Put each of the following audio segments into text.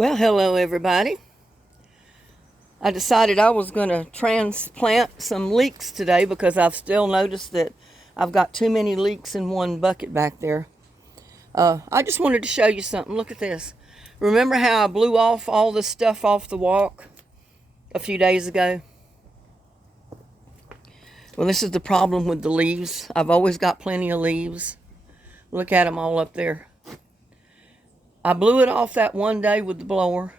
Well, hello everybody. I decided I was going to transplant some leeks today because I've still noticed that I've got too many leeks in one bucket back there. I just wanted to show you something. Look at this. Remember how I blew off all this stuff off the walk a few days ago? Well, this is the problem with the leaves. I've always got plenty of leaves. Look at them all up there. I blew it off that one day with the blower.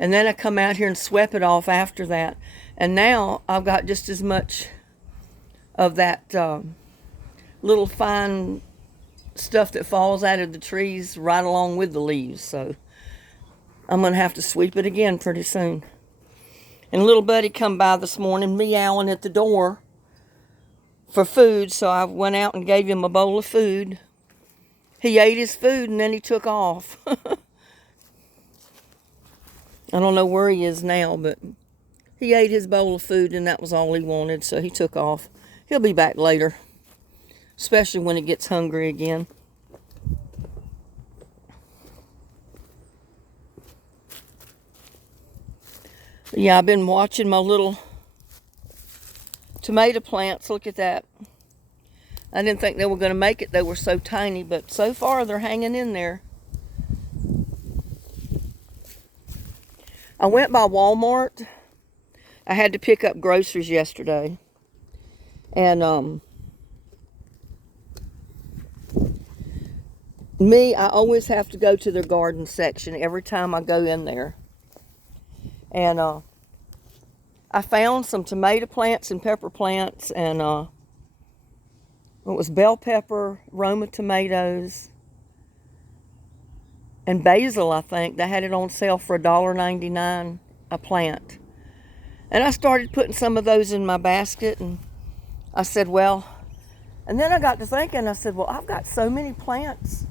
And then I come out here and swept it off after that. And now I've got just as much of that little fine stuff that falls out of the trees right along with the leaves. So I'm going to have to sweep it again pretty soon. And little buddy come by this morning meowing at the door for food. So I went out and gave him a bowl of food. He ate his food and then he took off. I don't know where he is now, but he ate his bowl of food and that was all he wanted, so he took off. He'll be back later, especially when he gets hungry again. Yeah, I've been watching my little tomato plants. Look at that. I didn't think they were going to make it. They were so tiny, but so far they're hanging in there. I went by Walmart. I had to pick up groceries yesterday. And I always have to go to their garden section every time I go in there. And I found some tomato plants and pepper plants and it was bell pepper, Roma tomatoes, and basil, I think. They had it on sale for $1.99 a plant. And I started putting some of those in my basket, and I said, well, and then I got to thinking, I said, well, I've got so many plants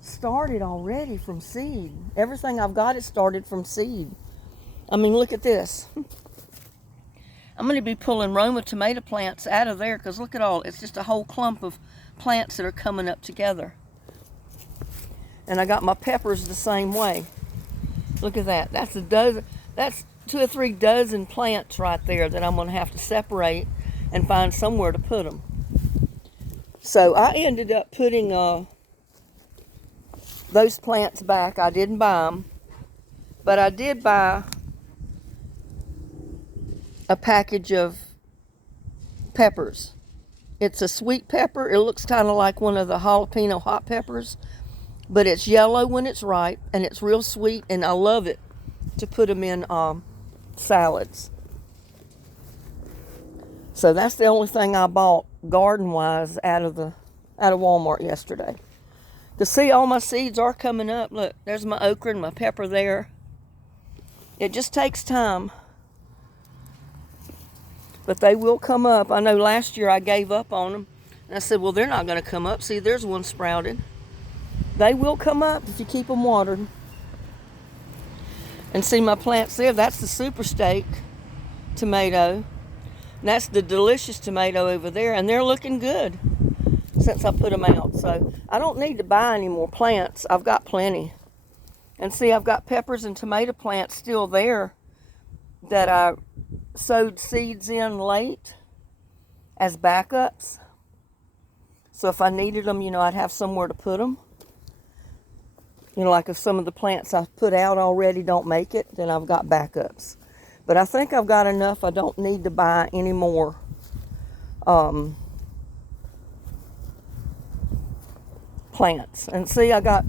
started already from seed. Everything I've got is started from seed. I mean, look at this. I'm going to be pulling Roma tomato plants out of there because look at all, it's just a whole clump of plants that are coming up together. And I got my peppers the same way. Look at that. That's 2 or 3 dozen plants right there that I'm going to have to separate and find somewhere to put them. So I ended up putting those plants back. I didn't buy them, but I did buy a package of peppers. It's a sweet pepper. It looks kind of like one of the jalapeno hot peppers, but it's yellow when it's ripe, and it's real sweet, and I love it to put them in salads. So that's the only thing I bought garden-wise out of Walmart yesterday. To see all my seeds are coming up. Look, there's my okra and my pepper there. It just takes time, but they will come up. I know last year I gave up on them, and I said, well, they're not going to come up. See, there's one sprouted. They will come up if you keep them watered. And see my plants there, that's the super steak tomato. And that's the delicious tomato over there, and they're looking good since I put them out. So I don't need to buy any more plants. I've got plenty. And see, I've got peppers and tomato plants still there that I sowed seeds in late as backups. So if I needed them, I'd have somewhere to put them. Like if some of the plants I've put out already don't make it, then I've got backups. But I think I've got enough. I don't need to buy any more plants. And see, I got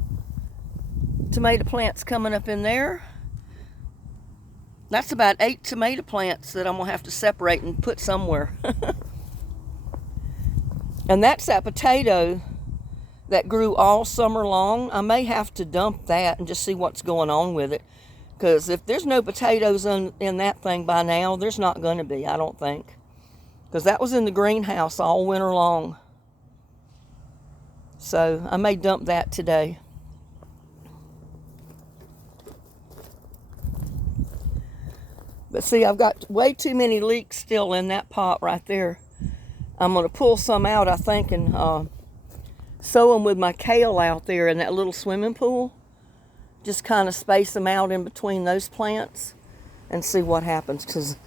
tomato plants coming up in there. That's about 8 tomato plants that I'm going to have to separate and put somewhere. And that's that potato that grew all summer long. I may have to dump that and just see what's going on with it. Because if there's no potatoes in that thing by now, there's not going to be, I don't think. Because that was in the greenhouse all winter long. So I may dump that today. But see, I've got way too many leeks still in that pot right there. I'm going to pull some out, I think, and sow them with my kale out there in that little swimming pool. just kind of space them out in between those plants and see what happens, because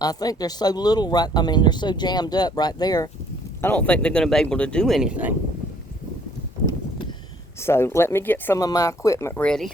I think they're so little they're so jammed up right there, I don't think they're going to be able to do anything. So let me get some of my equipment ready.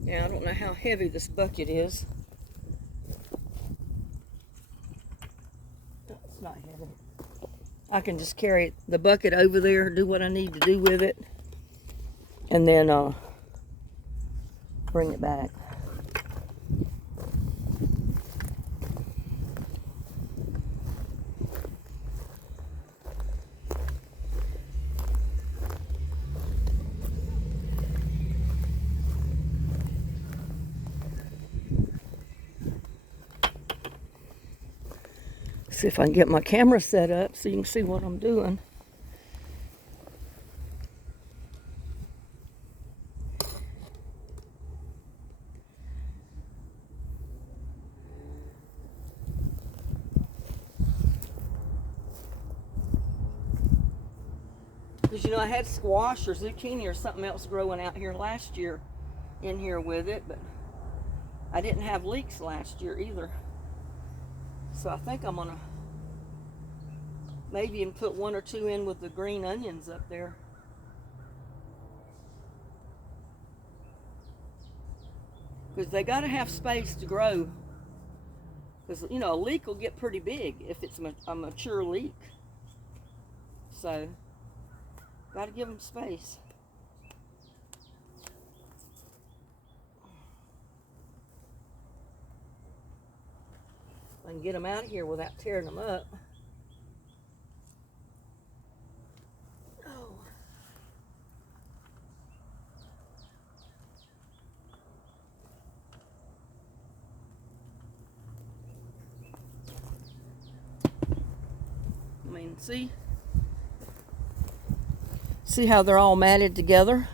Yeah, I don't know how heavy this bucket is. No, it's not heavy. I can just carry the bucket over there, do what I need to do with it, and then bring it back. See if I can get my camera set up so you can see what I'm doing. Because, you know, I had squash or zucchini or something else growing out here last year in here with it, but I didn't have leeks last year either. So I think I'm going to maybe even put 1 or 2 in with the green onions up there. Because they got to have space to grow. Because, you know, a leek will get pretty big if it's a mature leek. So, got to give them space. I can get them out of here without tearing them up. Oh. I mean, see how they're all matted together?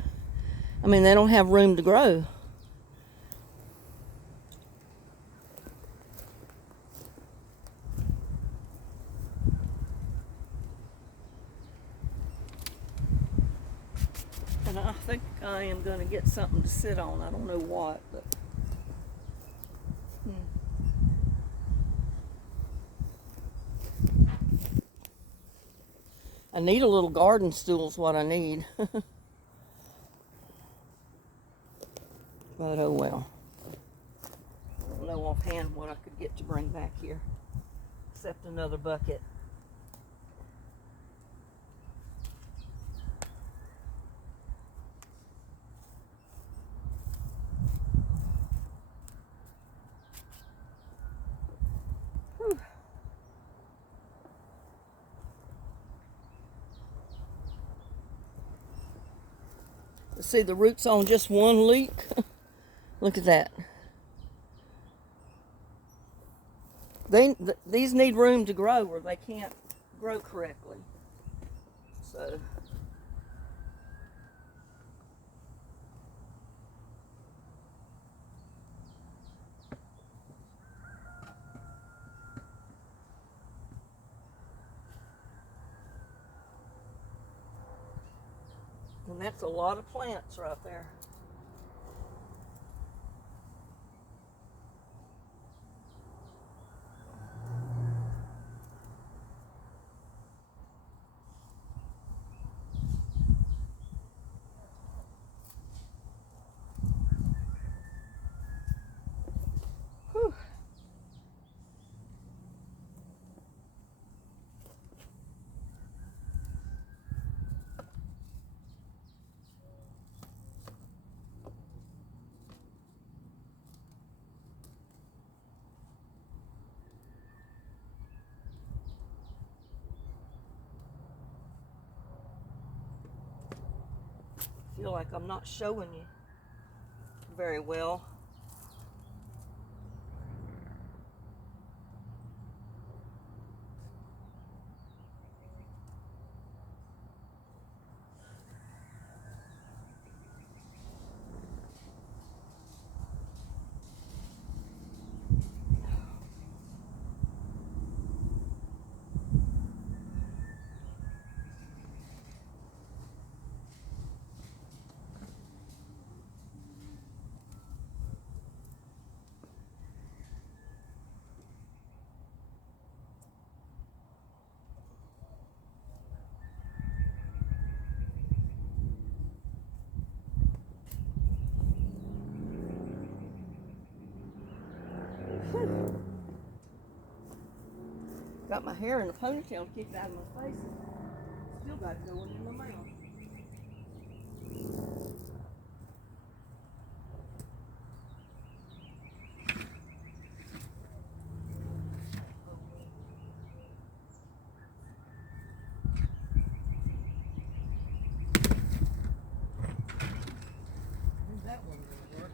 I mean, they don't have room to grow. And I think I am going to get something to sit on. I don't know what, but I need a little garden stool is what I need. But oh well. I don't know offhand what I could get to bring back here, except another bucket. Whew. See the roots on just one leek? Look at that. These need room to grow or they can't grow correctly. So And that's a lot of plants right there. Whew. Feel like I'm not showing you very well. Got my hair in a ponytail to keep it out of my face. Still got it going in my mouth. That one gonna work.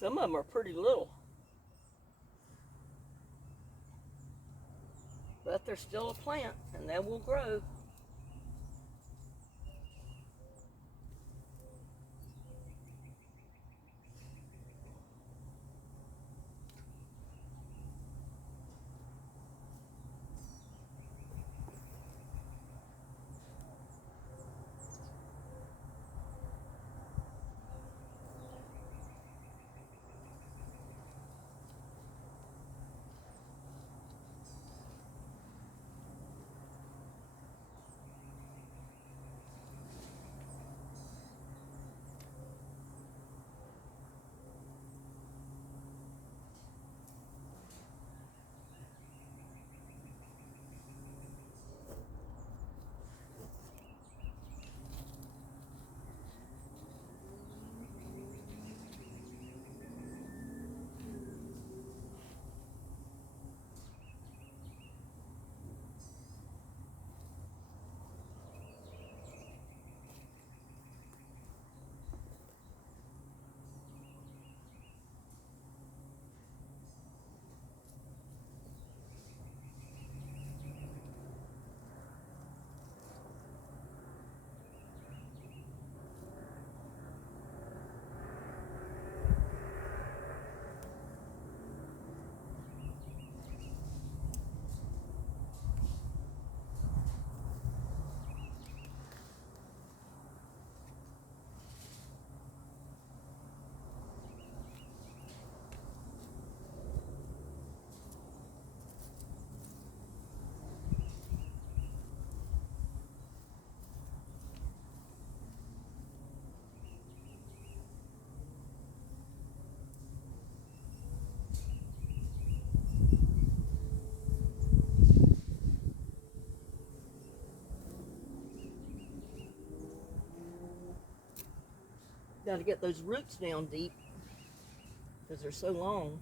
Some of them are pretty little. But they're still a plant, and they will grow. Got to get those roots down deep because they're so long.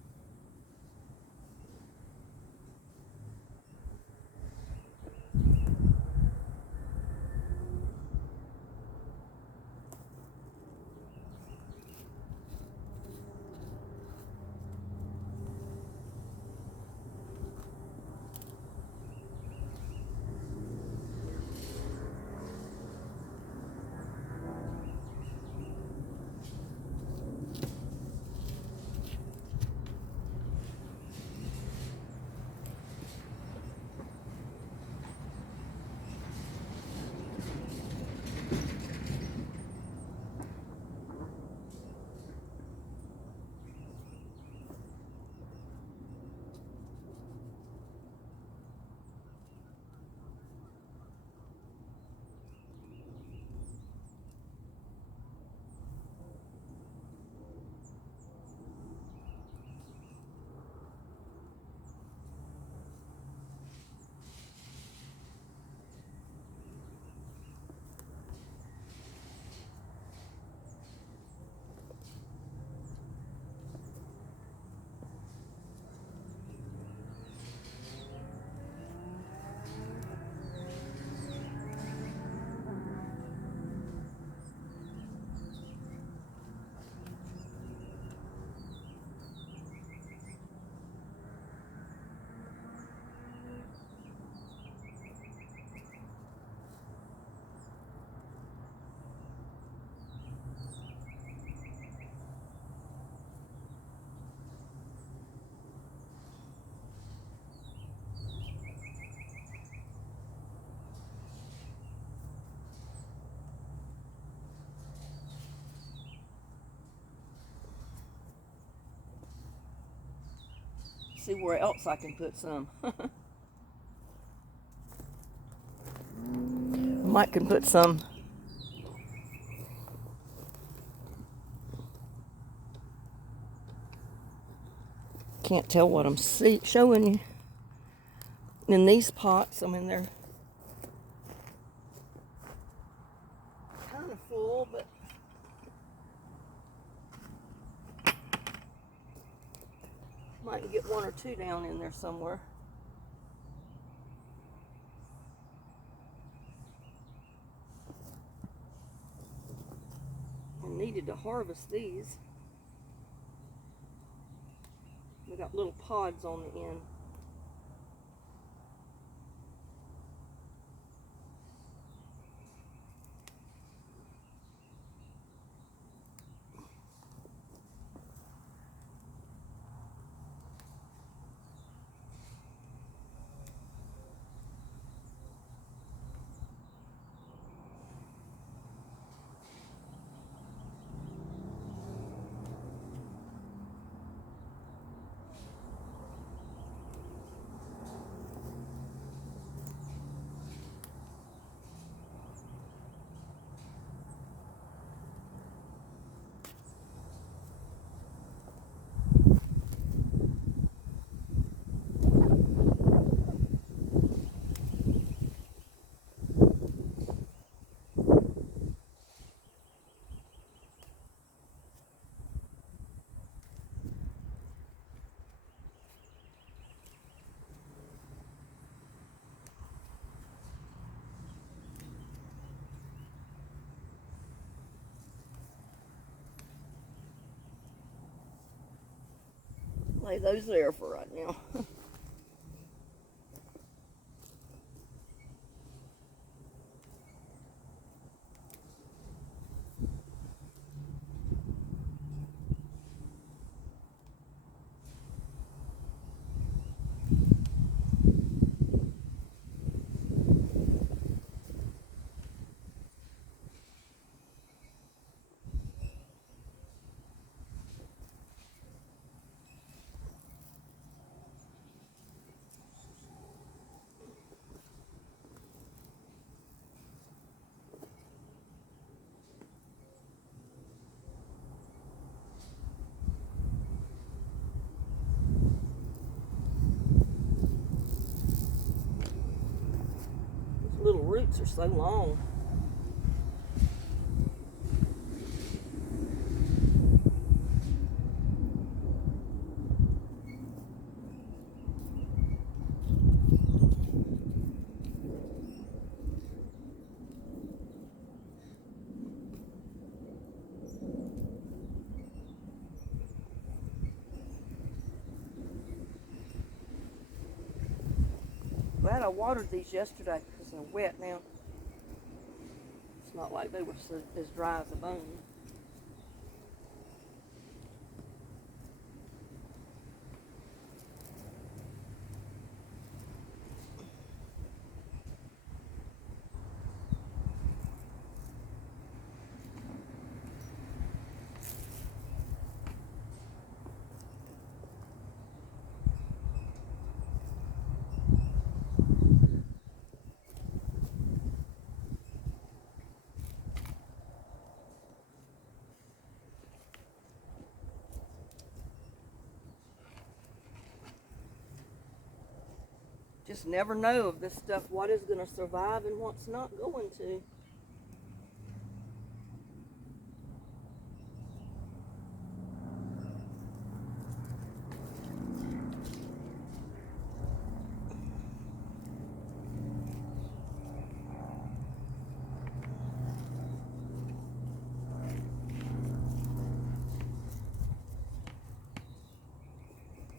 See where else I can put some. I might can put some. Can't tell what I'm showing you. In these pots, I mean, they're kind of full, but might get one or two down in there somewhere. I needed to harvest these. They got little pods on the end. Lay those there for right now. Little roots are so long. Glad I watered these yesterday because they're wet now. It's not like they were as dry as a bone. Just never know of this stuff, what is going to survive and what's not going to.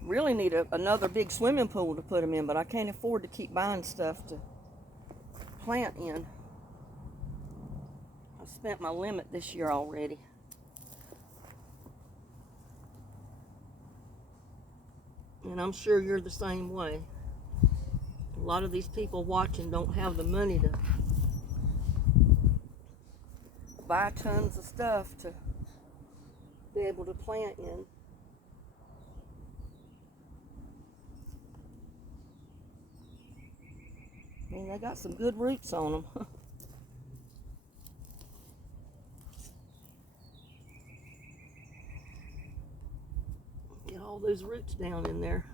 Really need another big swimming pool to put them in, but I can't afford to keep buying stuff to plant in. I spent my limit this year already. And I'm sure you're the same way. A lot of these people watching don't have the money to buy tons of stuff to be able to plant in. I mean, they got some good roots on them. Get all those roots down in there.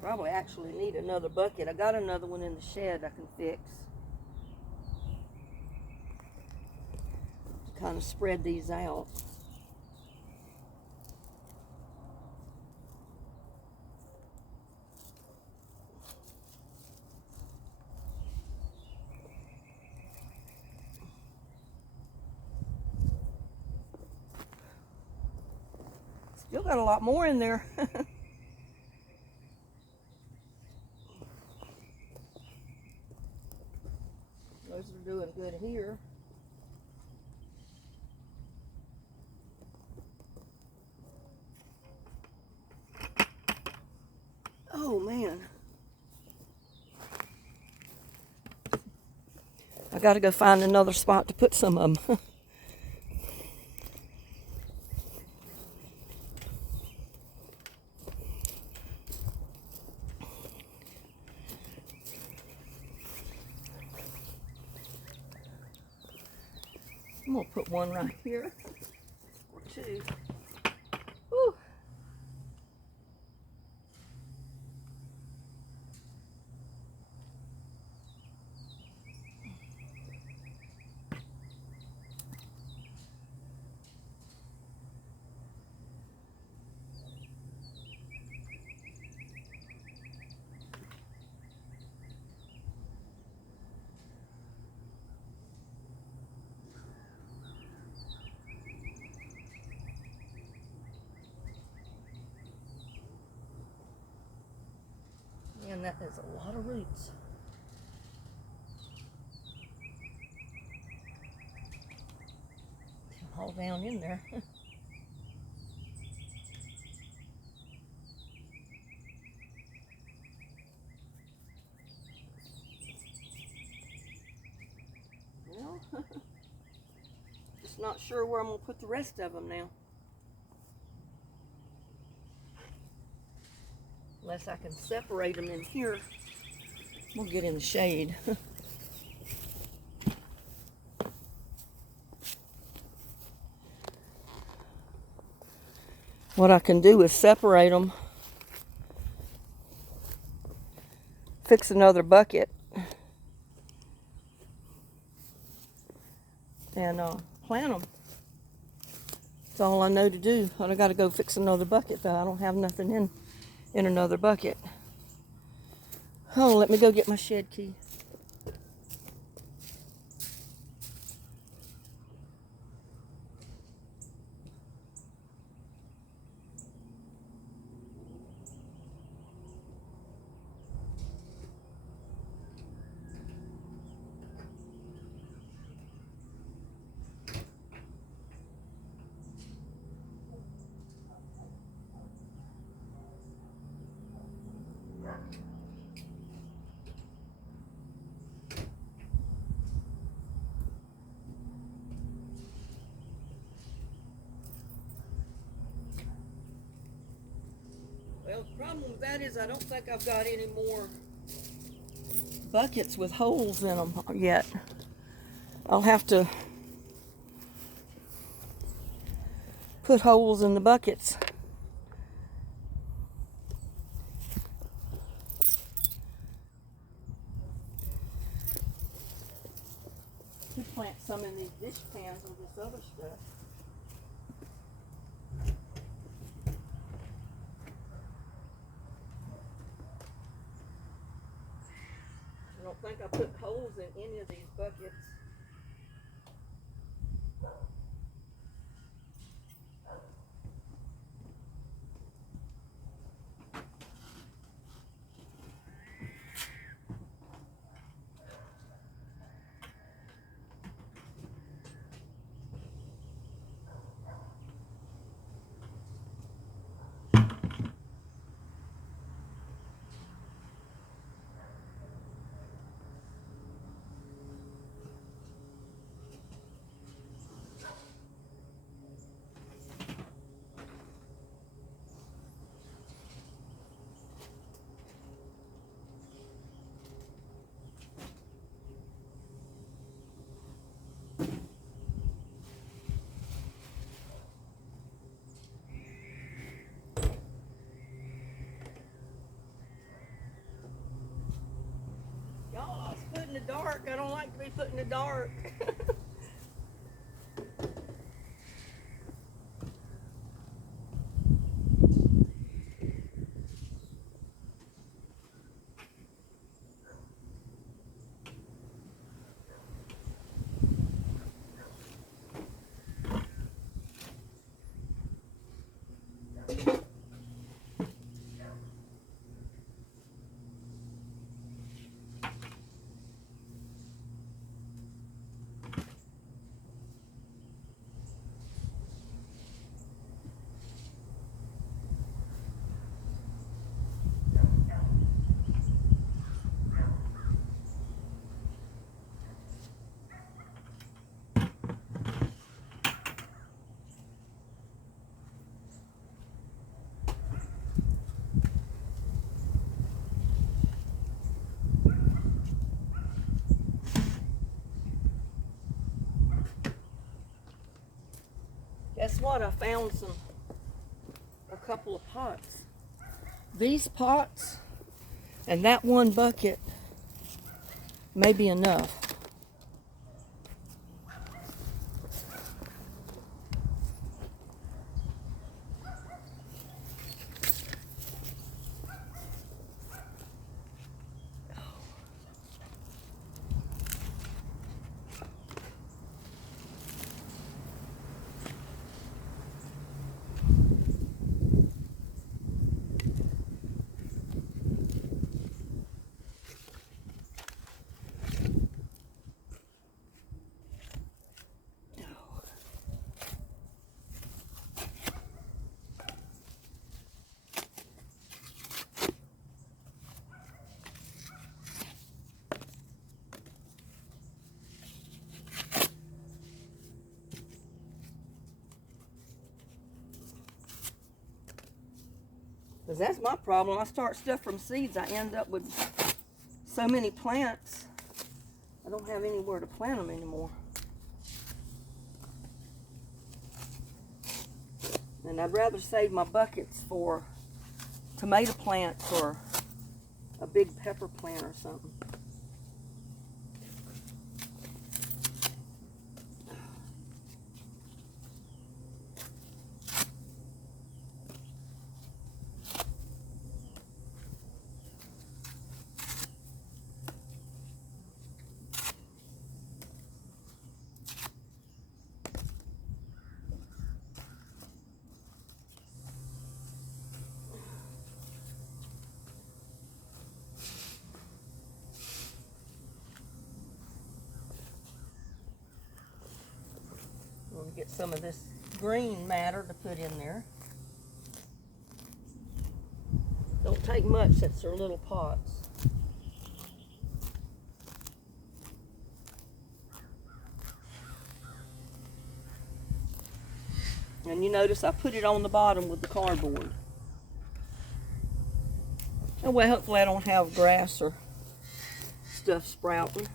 Probably actually need another bucket. I got another one in the shed I can fix. To kind of spread these out. Still got a lot more in there. Those are doing good here. Oh man. I gotta go find another spot to put some of them. I'm gonna put one right here, or two. Whew. And that is a lot of roots. All down in there. Well, just not sure where I'm gonna put the rest of them now. Unless I can separate them in here. We'll get in the shade. What I can do is separate them, fix another bucket, and plant them. That's all I know to do. I got to go fix another bucket though. I don't have nothing in another bucket. Oh, let me go get my shed key. Well, the problem with that is I don't think I've got any more buckets with holes in them yet. I'll have to put holes in the buckets. To plant some in these dish pans with this other stuff. I don't think I put holes in any of these buckets. Y'all, I was put in the dark. I don't like to be put in the dark. guess what? I found a couple of pots. These pots and that one bucket may be enough. Because that's my problem. I start stuff from seeds, I end up with so many plants, I don't have anywhere to plant them anymore. And I'd rather save my buckets for tomato plants or a big pepper plant or something. We'll get some of this green matter to put in there. Don't take much since they're little pots. And you notice I put it on the bottom with the cardboard. And well, hopefully I don't have grass or stuff sprouting.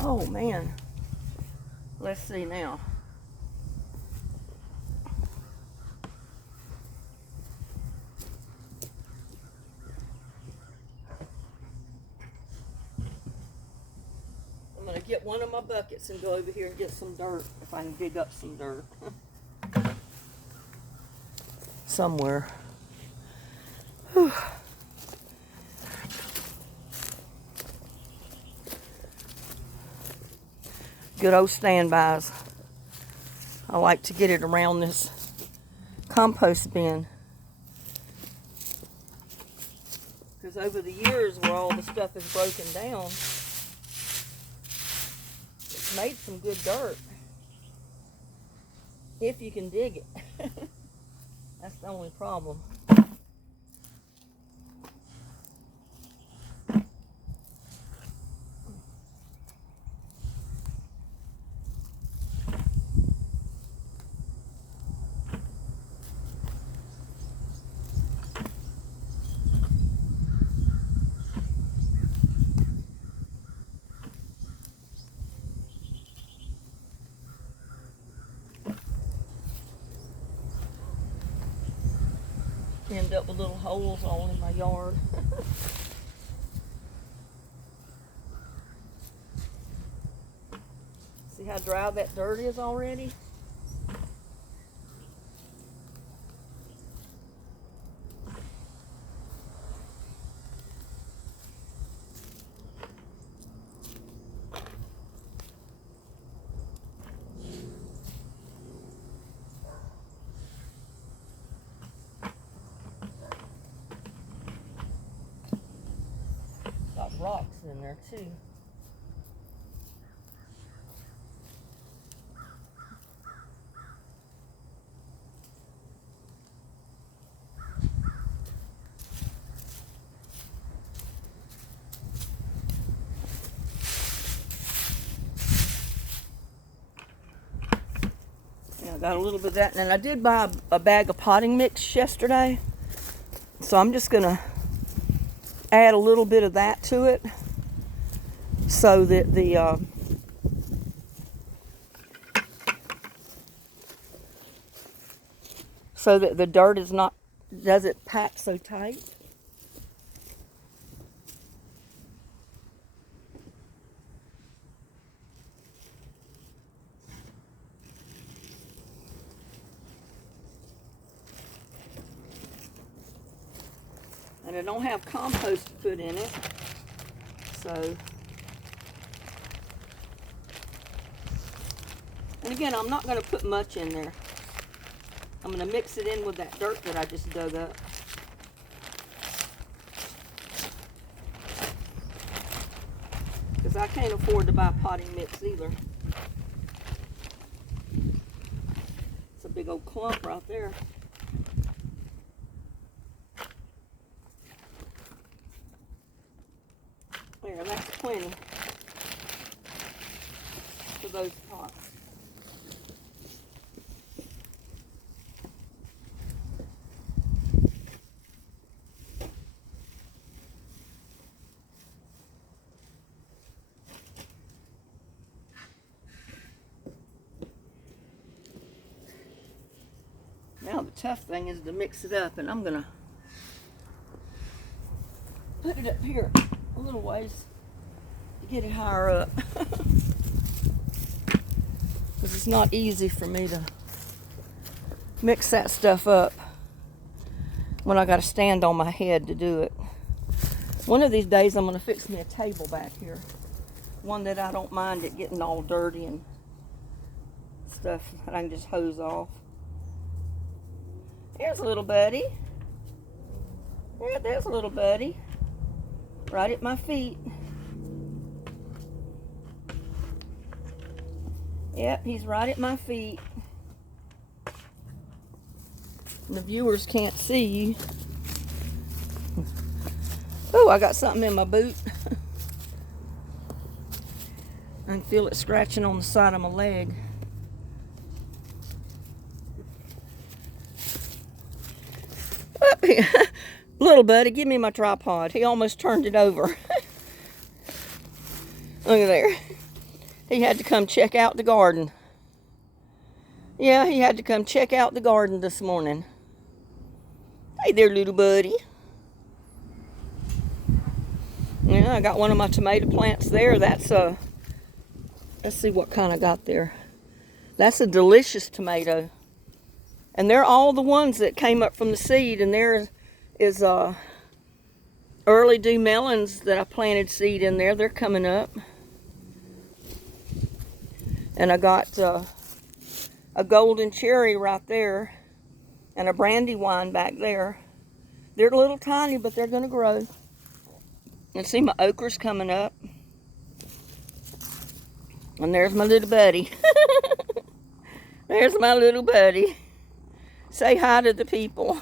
Oh man, let's see now. I'm gonna get one of my buckets and go over here and get some dirt, if I can dig up some dirt. Somewhere. Whew. Good old standbys. I like to get it around this compost bin. Because over the years where all the stuff is broken down, it's made some good dirt. If you can dig it. That's the only problem. End up with little holes all in my yard. See how dry that dirt is already? Got rocks in there too. I got a little bit of that. And I did buy a bag of potting mix yesterday. So I'm just going to add a little bit of that to it so that the dirt doesn't pack so tight. And I don't have compost to put in it, so. And again, I'm not going to put much in there. I'm going to mix it in with that dirt that I just dug up. Because I can't afford to buy potting mix either. It's a big old clump right there. There, that's plenty for those pots. Now the tough thing is to mix it up, and I'm gonna put it up here a little ways to get it higher up. Because it's not easy for me to mix that stuff up when I got to stand on my head to do it. One of these days I'm going to fix me a table back here. One that I don't mind it getting all dirty and stuff that I can just hose off. Here's a little buddy. There's a little buddy. Right at my feet. Yep, he's right at my feet. And the viewers can't see. Oh, I got something in my boot. I can feel it scratching on the side of my leg. Up here. Little buddy, give me my tripod. He almost turned it over. Look at there. He had to come check out the garden. Yeah, he had to come check out the garden this morning. Hey there, little buddy. Yeah, I got one of my tomato plants there. That's let's see what kind I got there. That's a delicious tomato. And they're all the ones that came up from the seed. And there is early dew melons that I planted seed in there. They're coming up. And I got a golden cherry right there and a brandywine back there. They're little tiny, but they're going to grow. And see, my okra's coming up. And there's my little buddy. There's my little buddy. Say hi to the people.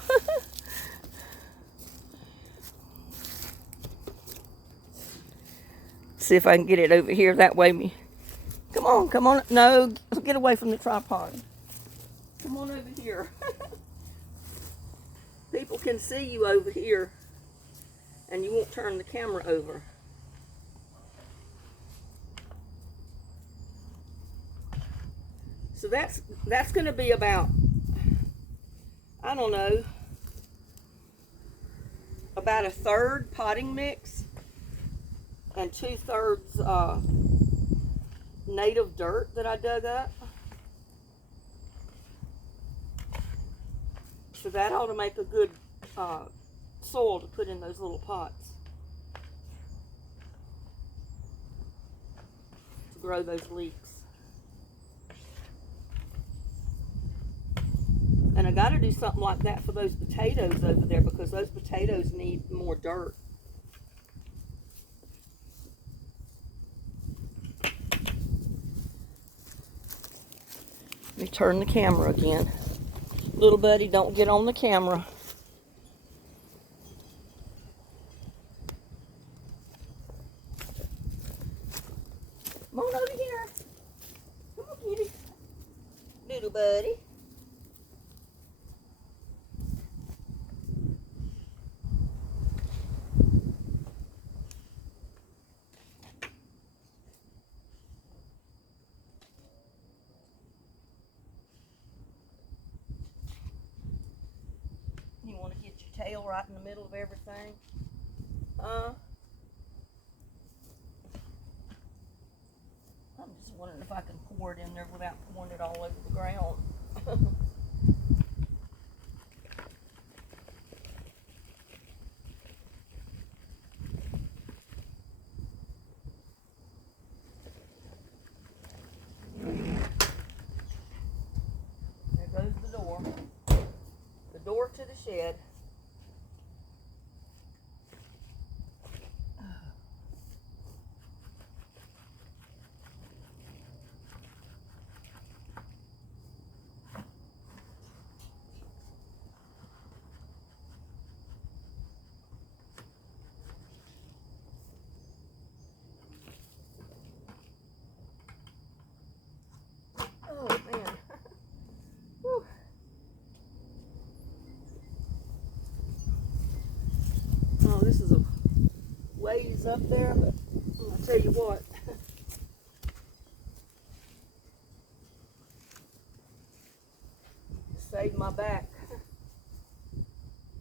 See if I can get it over here. That way come on, come on. No, get away from the tripod. Come on over here. People can see you over here, and you won't turn the camera over. So that's going to be about, I don't know, about a third potting mix and 2/3 native dirt that I dug up. So that ought to make a good soil to put in those little pots to grow those leeks. And I got to do something like that for those potatoes over there, because those potatoes need more dirt. Let me turn the camera again. Little buddy, don't get on the camera. Come on over here. Come on, kitty. Little buddy. tail right in the middle of everything. I'm just wondering if I can pour it in there without pouring it all over the ground. There goes the door. The door to the shed. Oh man. Whew. Oh, this is a ways up there, but I'll tell you what. Save my back.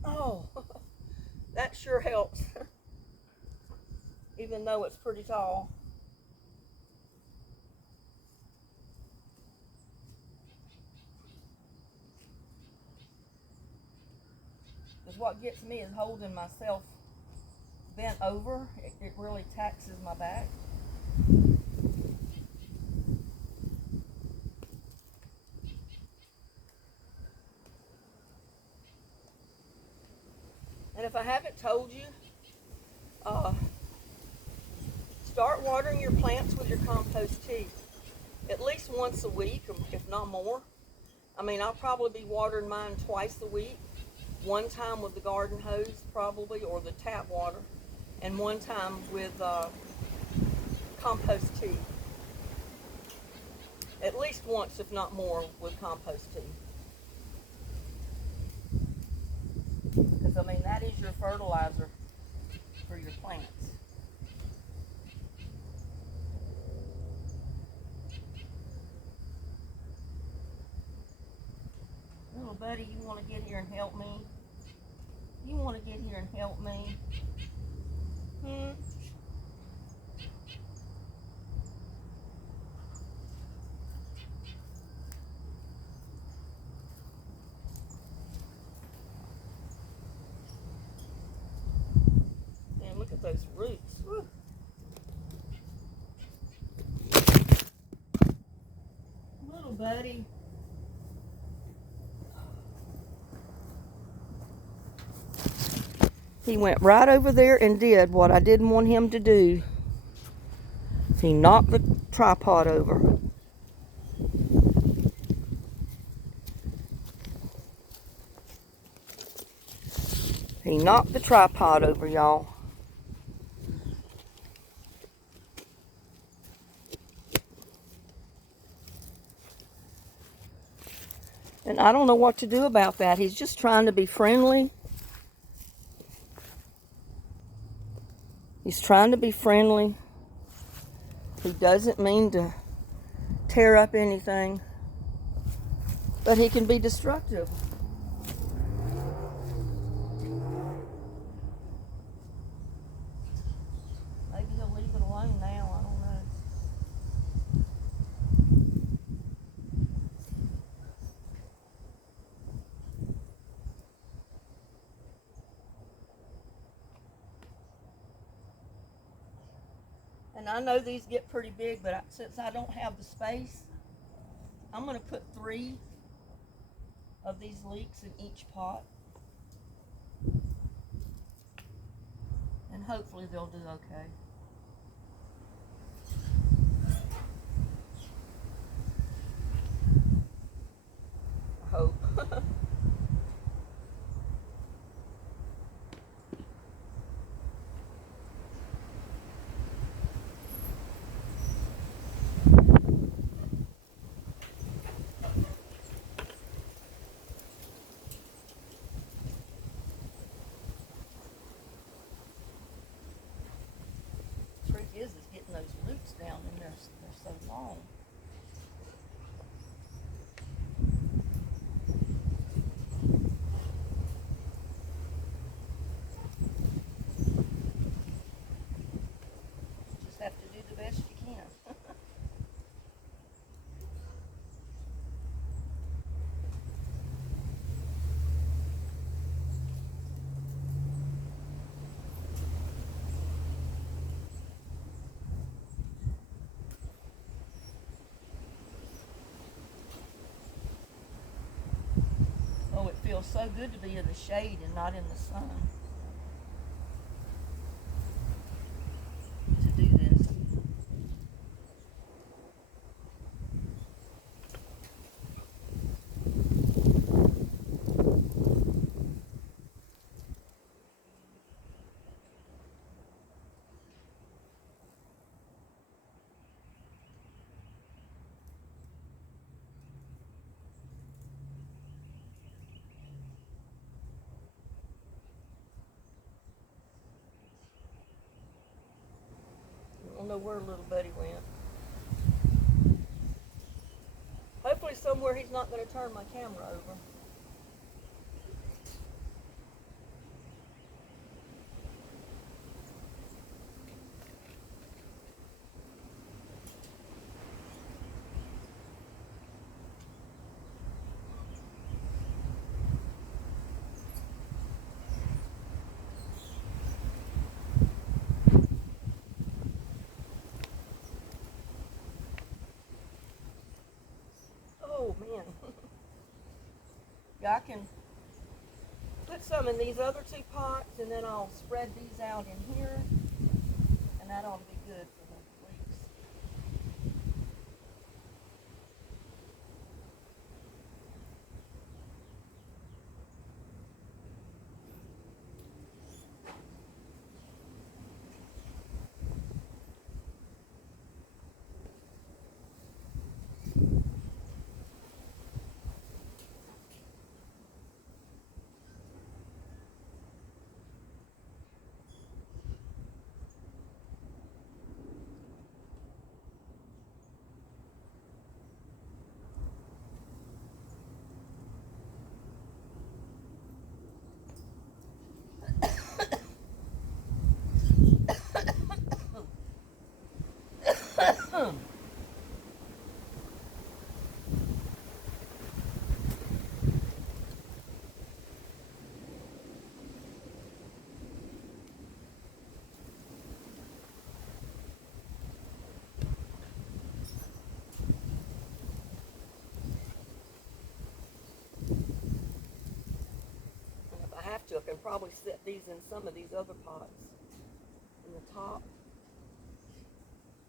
Oh, that sure helps. Even though it's pretty tall. Because what gets me is holding myself bent over. It really taxes my back. And if I haven't told you, start watering your plants with your compost tea. At least once a week, if not more. I mean, I'll probably be watering mine twice a week. One time with the garden hose, probably, or the tap water. And one time with compost tea. At least once, if not more, with compost tea. Because, I mean, that is your fertilizer for your plants. Little buddy, you want to get here and help me? You want to get here and help me? Man, look at those roots. Woo. Little buddy. He went right over there and did what I didn't want him to do. He knocked the tripod over. He knocked the tripod over, y'all. And I don't know what to do about that. He's just trying to be friendly. He's trying to be friendly. He doesn't mean to tear up anything. But he can be destructive. Maybe he'll leave it alone now. I don't know. And I know these get pretty big, but since I don't have the space, I'm going to put 3 of these leeks in each pot. And hopefully they'll do okay. I hope. Is getting those roots down and they're so long. feels so good to be in the shade and not in the sun to do this. I don't know where little buddy went. Hopefully somewhere he's not going to turn my camera over. Oh man. Yeah, I can put some in these other two pots and then I'll spread these out in here and that ought to be good for the leeks. I can probably set these in some of these other pots in the top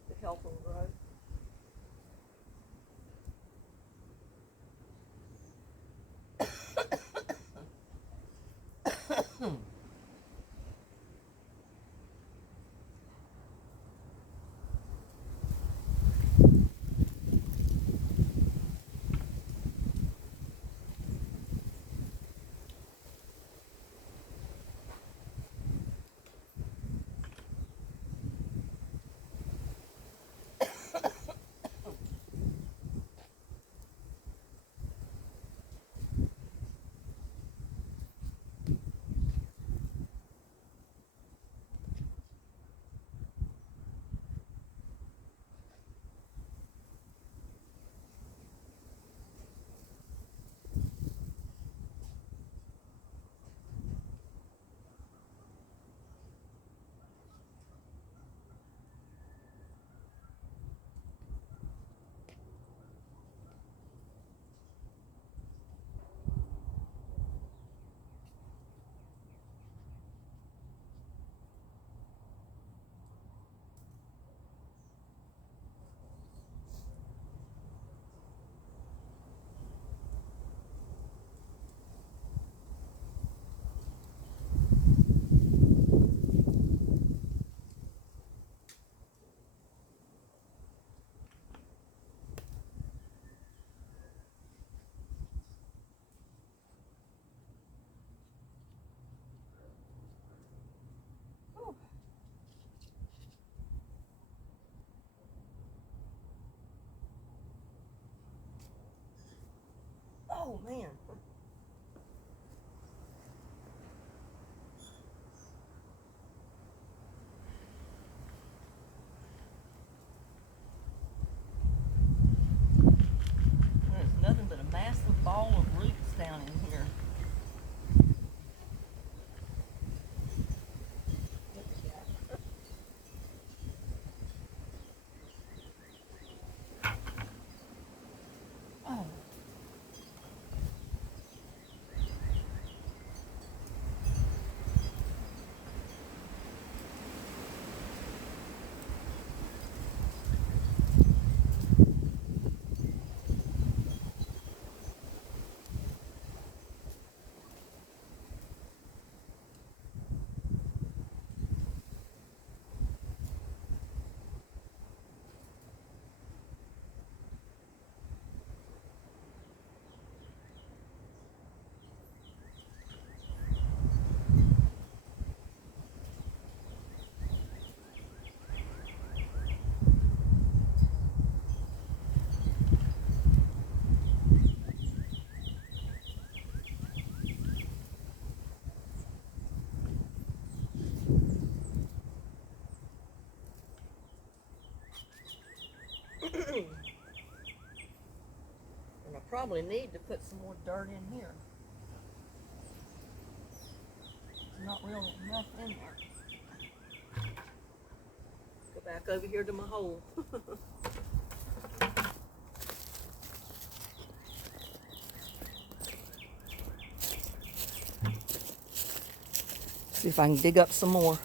to help them grow. Oh man. There's nothing but a massive ball of roots down in here. Oh. probably need to put some more dirt in here. There's not really enough in there. Go back over here to my hole. See if I can dig up some more.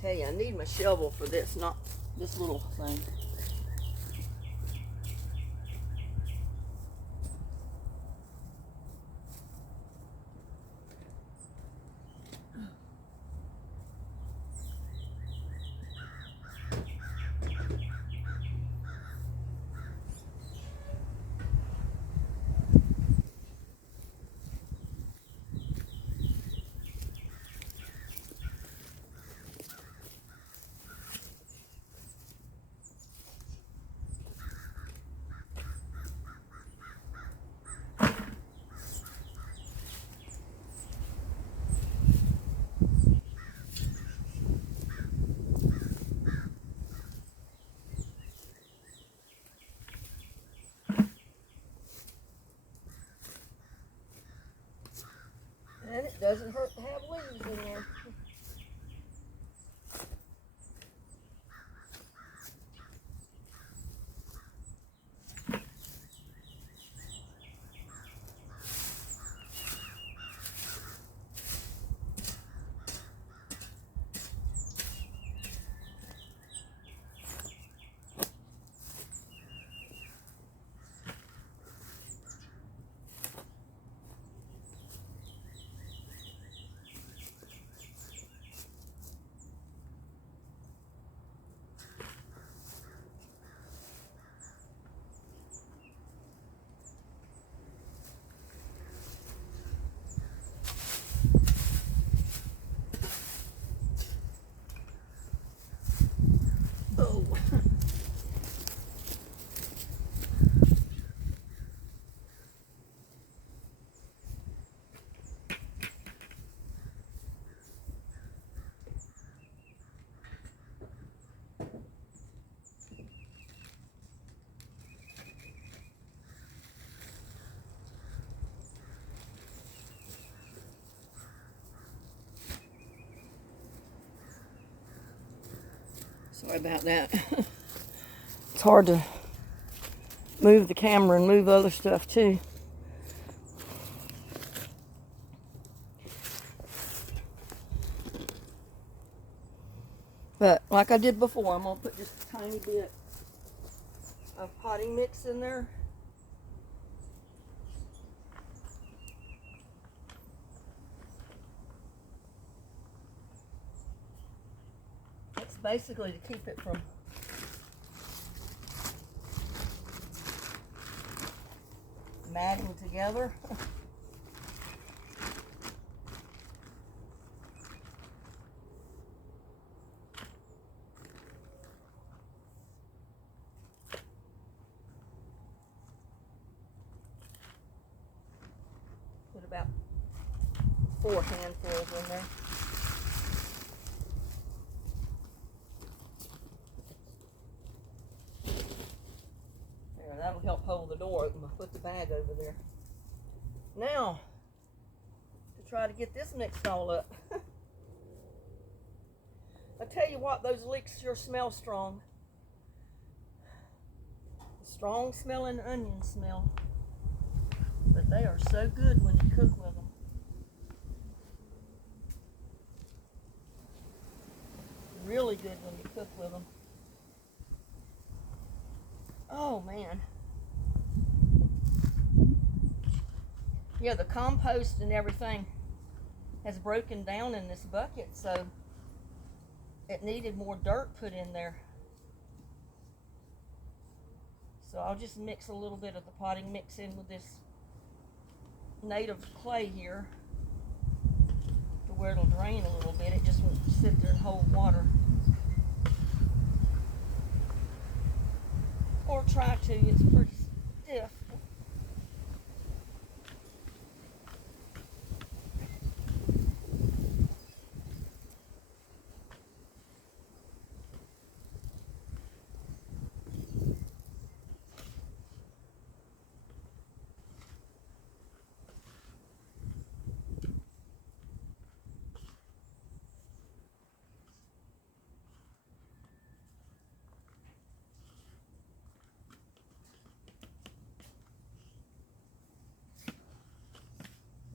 Tell you, I need my shovel for this, not this little thing. And it doesn't hurt to have leaves in there. Oh. Sorry about that. It's hard to move the camera and move other stuff too. But like I did before, I'm going to put just a tiny bit of potting mix in there. That's basically to keep it from matting together. Put about 4 handfuls in there. There, that'll help hold the door open. I'll put the bag over there. Now, to try to get this mixed all up. I tell you what, those leeks sure smell strong. Strong smelling onion smell. But they are so good when you cook with them. Really good when you cook with them. Oh man. Yeah, the compost and everything has broken down in this bucket, so it needed more dirt put in there. So I'll just mix a little bit of the potting mix in with this native clay here to where it'll drain a little bit. It just won't sit there and hold water. Or try to. It's pretty stiff.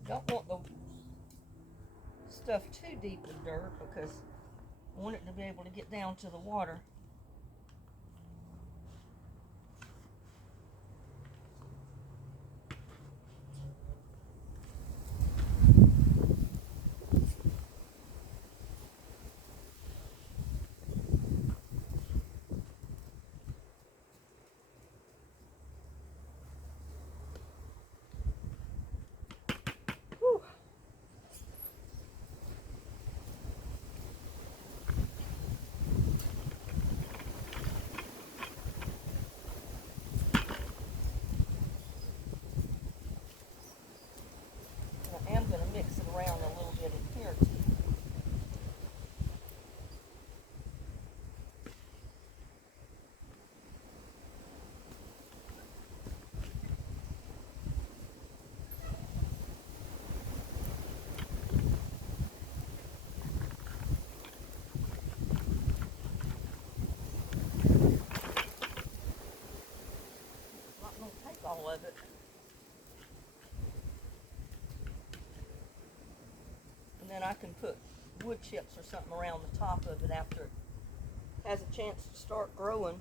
Don't want the stuff too deep in dirt because I want it to be able to get down to the water. I am going to mix it around a little bit in here too. Not going to take all of it. And then I can put wood chips or something around the top of it after it has a chance to start growing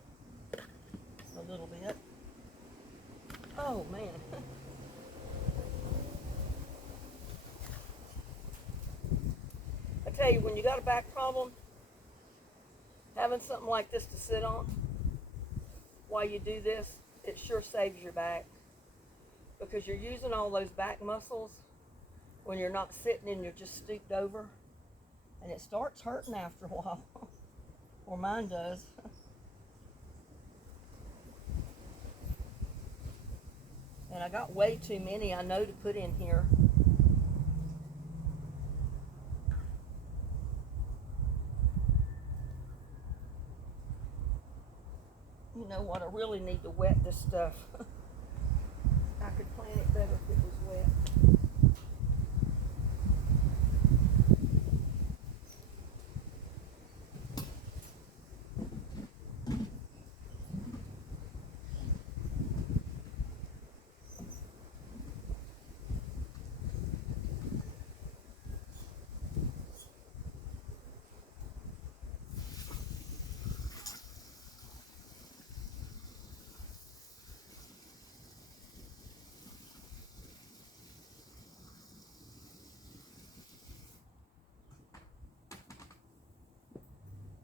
a little bit. Oh man. I tell you, when you got a back problem, having something like this to sit on while you do this, it sure saves your back, because you're using all those back muscles when you're not sitting and you're just stooped over, and it starts hurting after a while. Or mine does. And I got way too many, I know, to put in here. You know what, I really need to wet this stuff. I could plant it better if it was wet.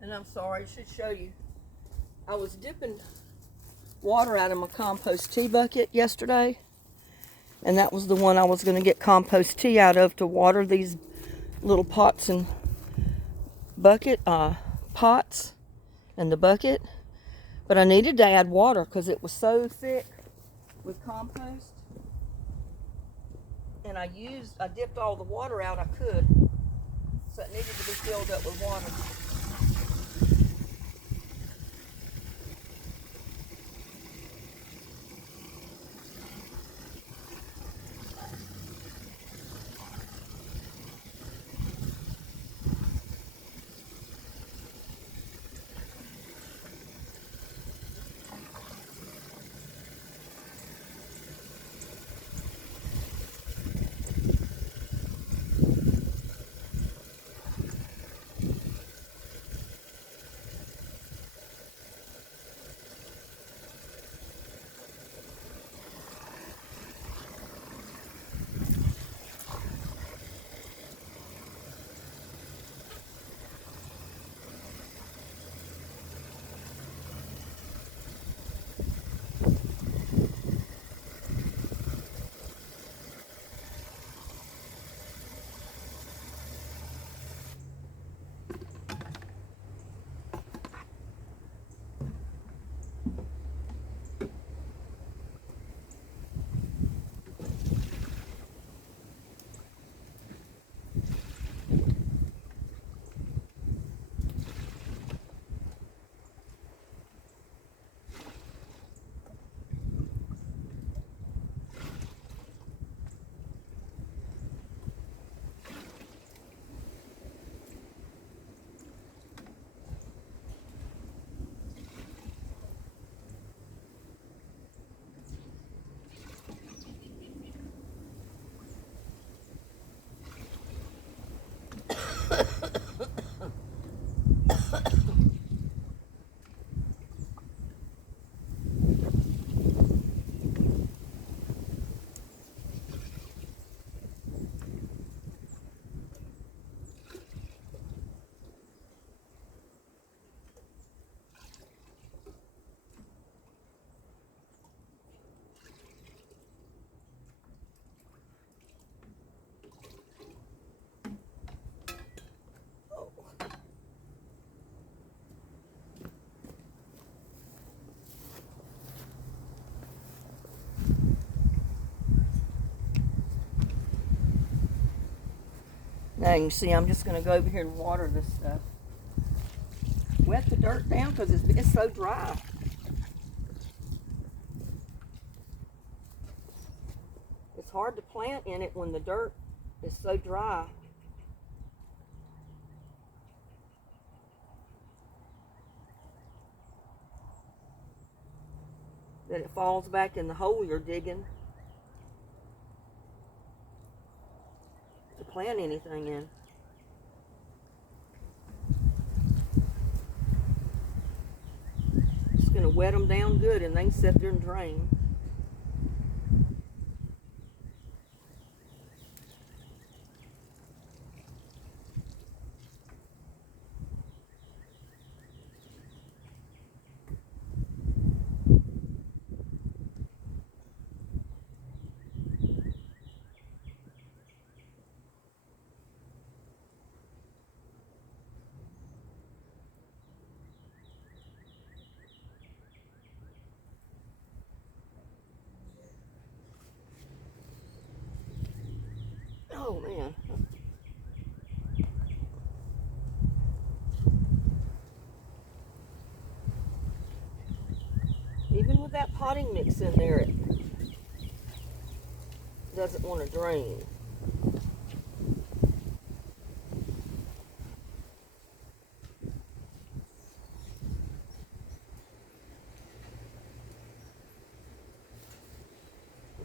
And I'm sorry, I should show you. I was dipping water out of my compost tea bucket yesterday, and that was the one I was going to get compost tea out of to water these little pots and pots and the bucket. But I needed to add water because it was so thick with compost. And I dipped all the water out I could, so it needed to be filled up with water. Now you see, I'm just going to go over here and water this stuff. Wet the dirt down because it's so dry. It's hard to plant in it when the dirt is so dry. That it falls back in the hole you're digging to plant anything in. Just going to wet them down good and they can sit there and drain. Oh man. Even with that potting mix in there, it doesn't want to drain.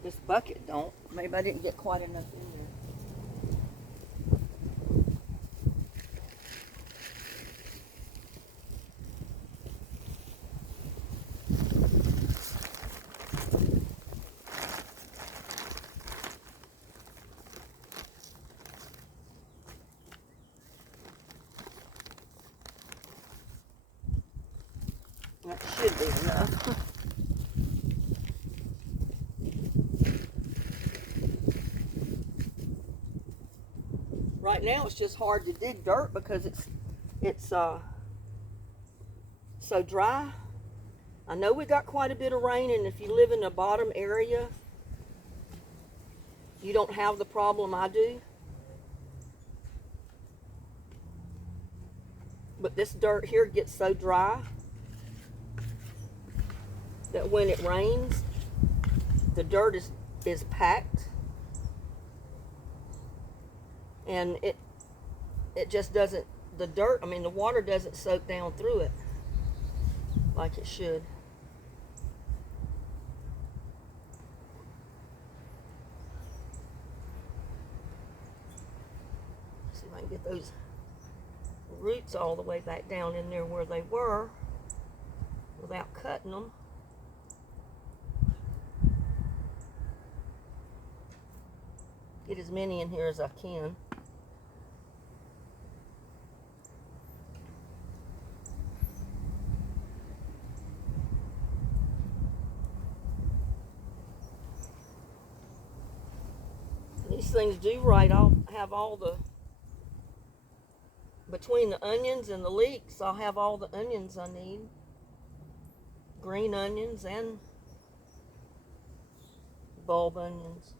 This bucket don't. Maybe I didn't get quite enough in there. That should be enough. Right now it's just hard to dig dirt because it's so dry. I know we got quite a bit of rain, and if you live in the bottom area, you don't have the problem I do. But this dirt here gets so dry that when it rains, the dirt is packed, and it just doesn't, the dirt, I mean the water doesn't soak down through it like it should. See if I can get those roots all the way back down in there where they were without cutting them. Get as many in here as I can. These things do right. I'll have all the, between the onions and the leeks, I'll have all the onions I need. Green onions and bulb onions.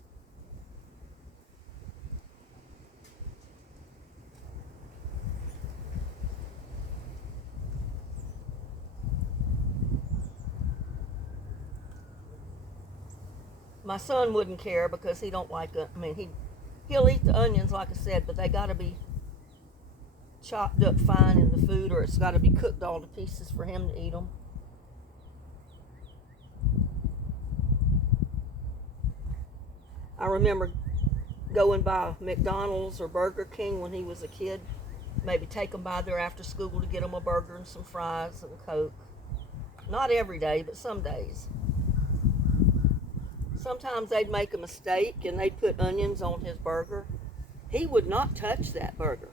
My son wouldn't care because he don't like it. I mean, he'll eat the onions, like I said, but they got to be chopped up fine in the food, or it's got to be cooked all to pieces for him to eat them. I remember going by McDonald's or Burger King when he was a kid. Maybe take him by there after school to get him a burger and some fries and a Coke. Not every day, but some days. Sometimes they'd make a mistake and they'd put onions on his burger. He would not touch that burger.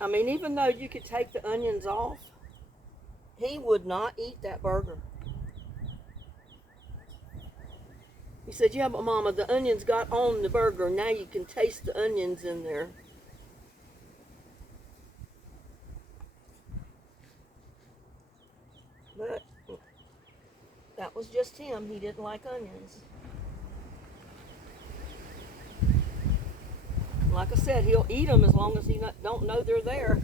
I mean, even though you could take the onions off, he would not eat that burger. He said, yeah, but Mama, the onions got on the burger. Now you can taste the onions in there. But that was just him. He didn't like onions. Like I said, he'll eat them as long as he don't know they're there.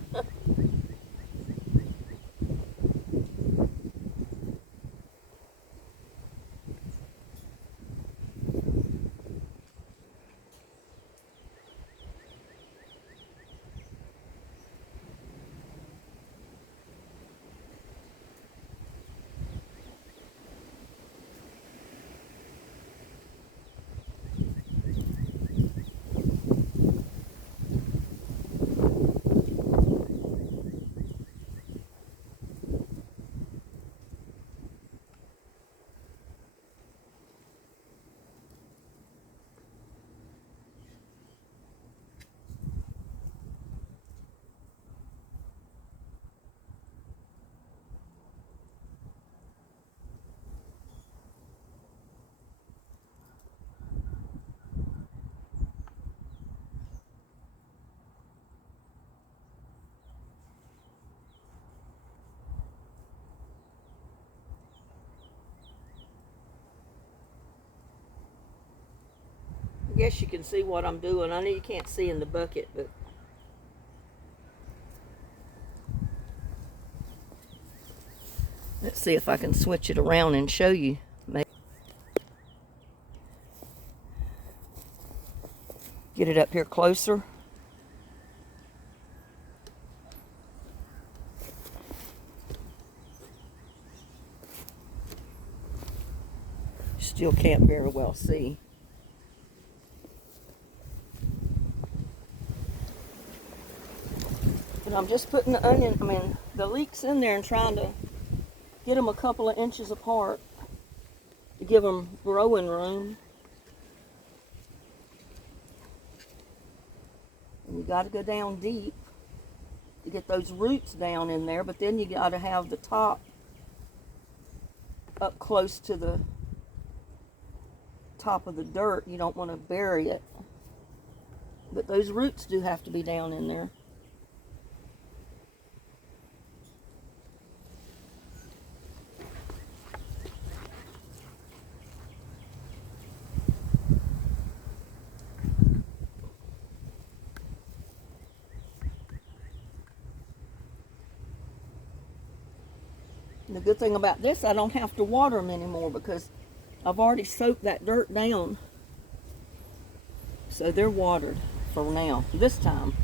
I guess you can see what I'm doing. I know you can't see in the bucket, but let's see if I can switch it around and show you. Maybe get it up here closer. Still can't very well see. But I'm just putting the leeks in there and trying to get them a couple of inches apart to give them growing room. And you got to go down deep to get those roots down in there, but then you got to have the top up close to the top of the dirt. You don't want to bury it, but those roots do have to be down in there. And the good thing about this, I don't have to water them anymore because I've already soaked that dirt down. So they're watered for now, this time.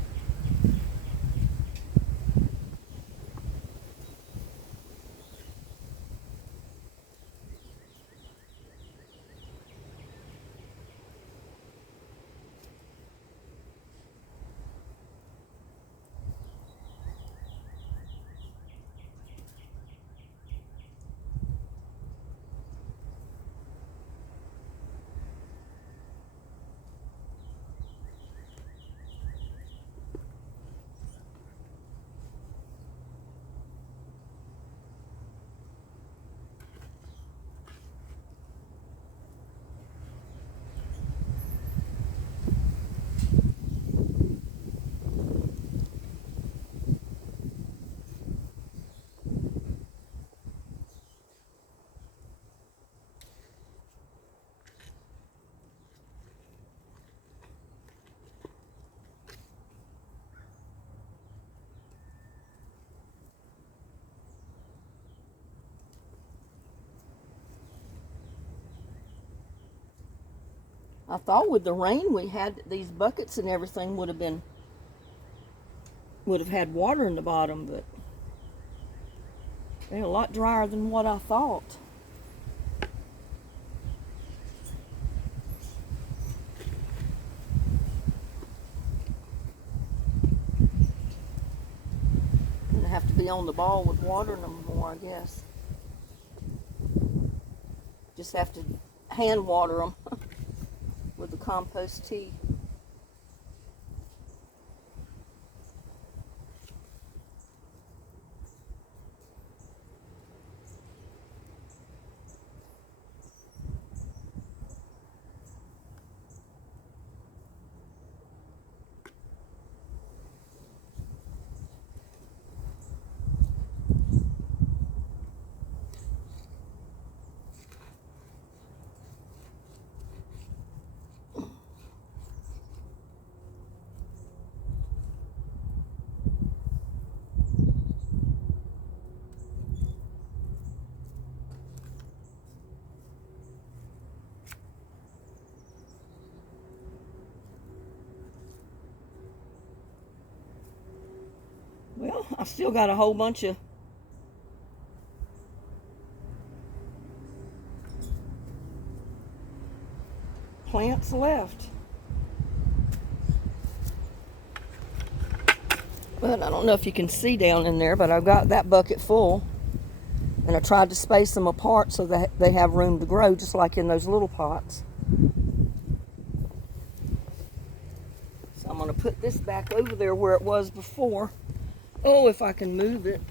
I thought with the rain we had, these buckets and everything would have had water in the bottom, but they're a lot drier than what I thought. Gonna have to be on the ball with watering them more, I guess. Just have to hand water them with the compost tea. I still got a whole bunch of plants left. But I don't know if you can see down in there, but I've got that bucket full. And I tried to space them apart so that they have room to grow, just like in those little pots. So I'm going to put this back over there where it was before. Oh, if I can move it.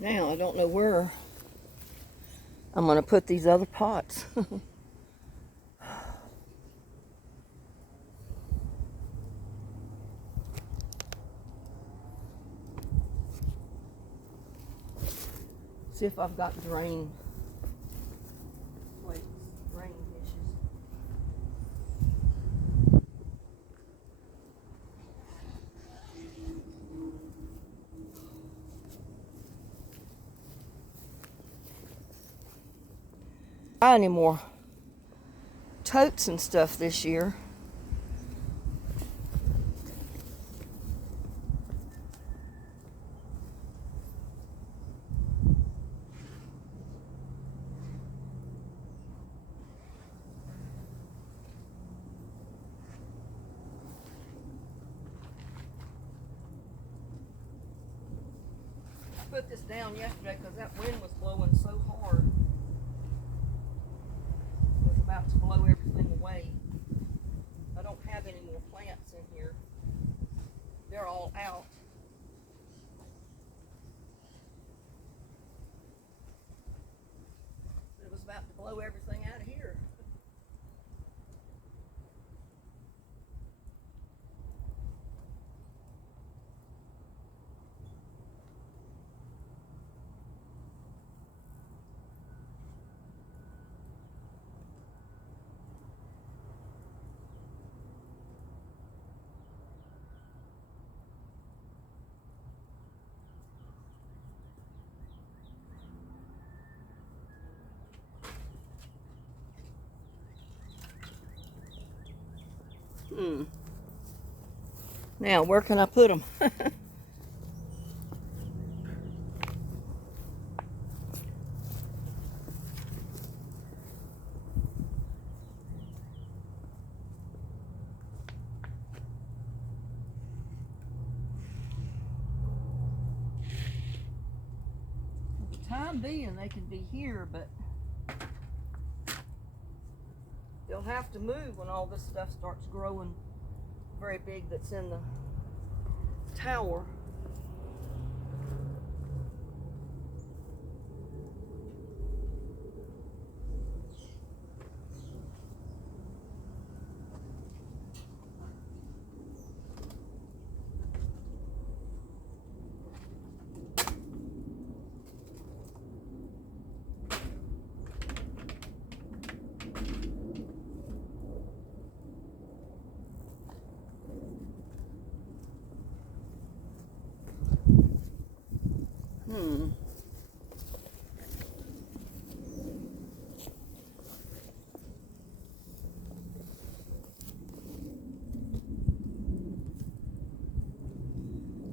Now, I don't know where I'm going to put these other pots. See if I've got drain plates, drain dishes. Buy any more totes and stuff this year. I put this down yesterday because that wind was blowing so hard. It was about to blow everything away. I don't have any more plants in here. They're all out. It was about to blow everything out of here. Now, where can I put them? For the time being, they can be here, but they'll have to move when all this stuff starts growing very big that's in the tower.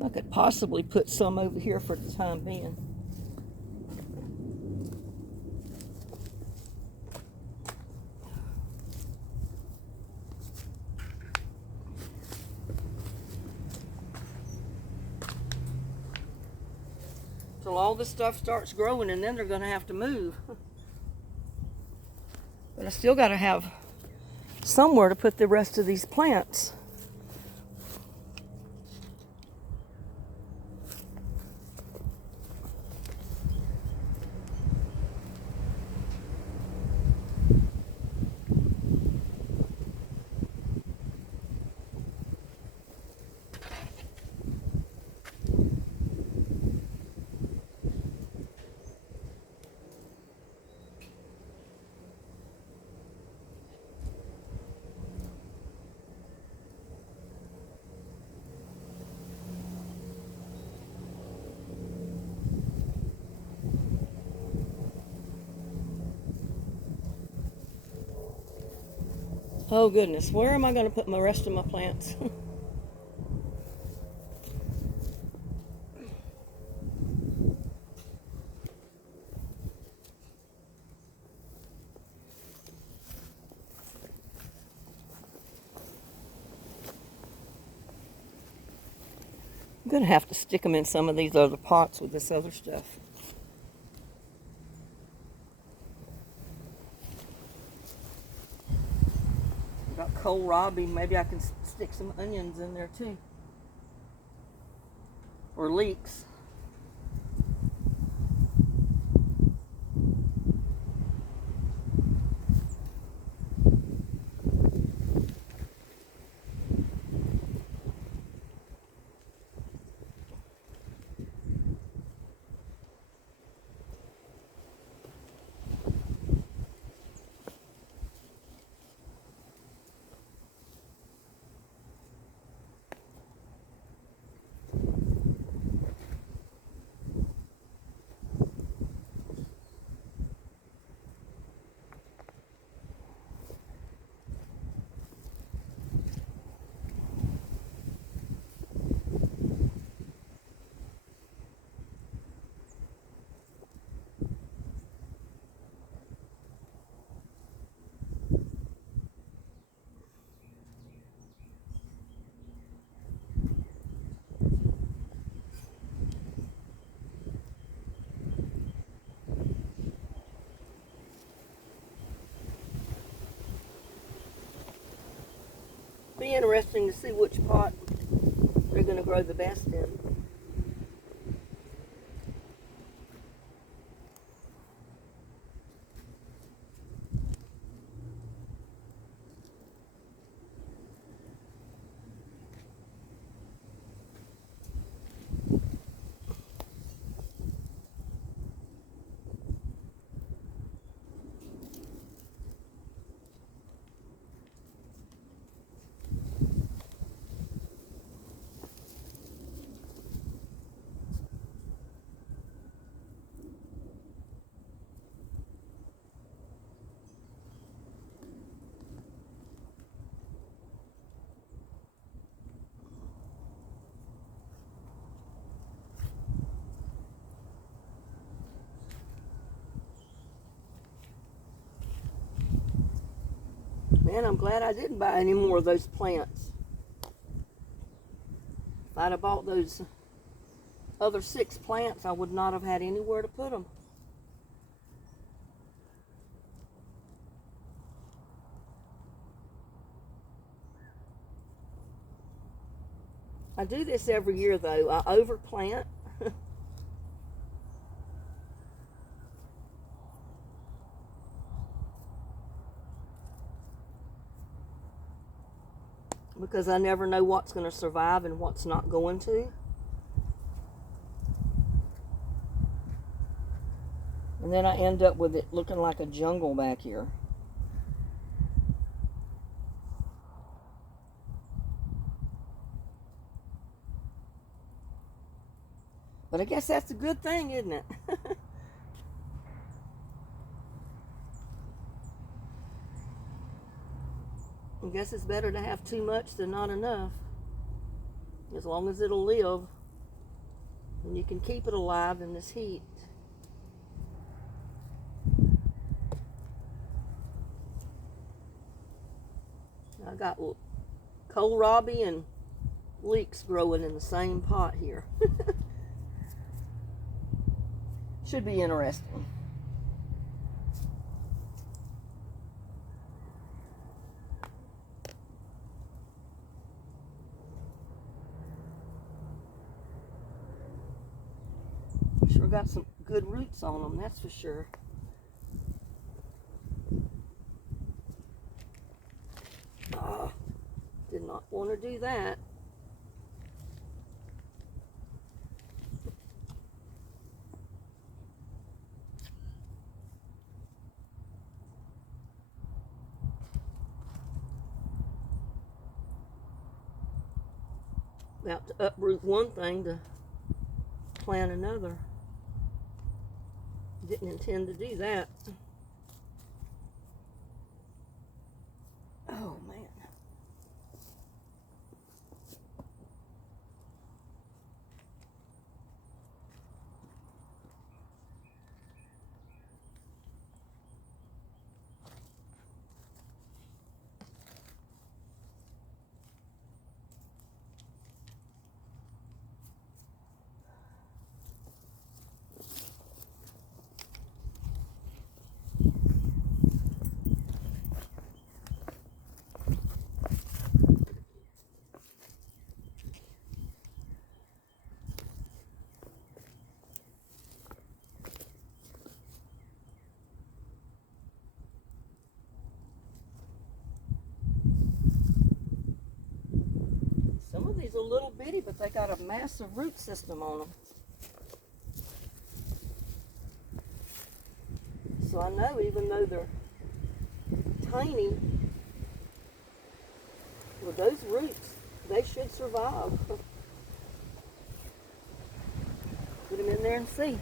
I could possibly put some over here for the time being. Till all this stuff starts growing, and then they're going to have to move. But I still got to have somewhere to put the rest of these plants. Oh goodness, where am I going to put the rest of my plants? I'm going to have to stick them in some of these other pots with this other stuff. Got kohlrabi. Maybe I can stick some onions in there too. Or leeks. Be interesting to see which pot they're going to grow the best in. Man, I'm glad I didn't buy any more of those plants. If I'd have bought those other 6 plants, I would not have had anywhere to put them. I do this every year though. I overplant. Because I never know what's going to survive and what's not going to. And then I end up with it looking like a jungle back here. But I guess that's a good thing, isn't it? I guess it's better to have too much than not enough. As long as it'll live. And you can keep it alive in this heat. I got kohlrabi and leeks growing in the same pot here. Should be interesting. Sure got some good roots on them, that's for sure. Did not want to do that. About to uproot one thing to plant another. Didn't intend to do that. Oh man. are little bitty, but they got a massive root system on them. So I know even though they're tiny, with those roots, they should survive. Put them in there and see.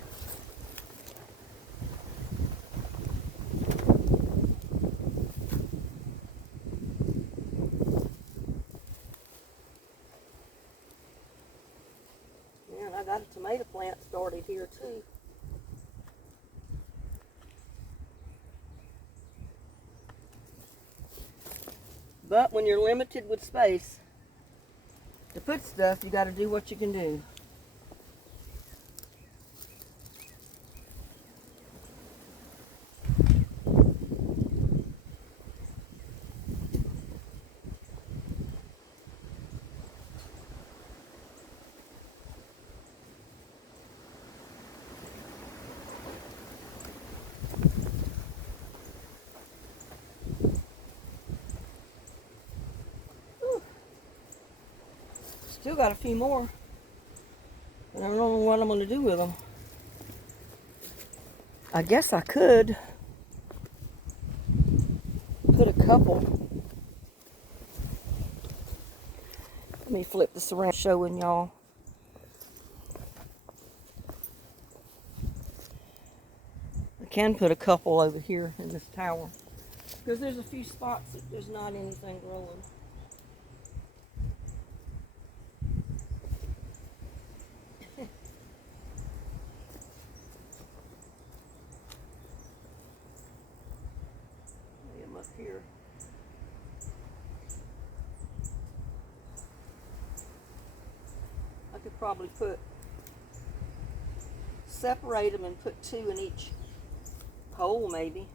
Yeah, and I got a tomato plant started here too. But when you're limited with space to put stuff, you got to do what you can do. Still got a few more. And I don't know what I'm going to do with them. I guess I could put a couple. Let me flip this around showing y'all. I can put a couple over here in this tower. Because there's a few spots that there's not anything growing. Up here. I could probably separate them and put 2 in each hole maybe.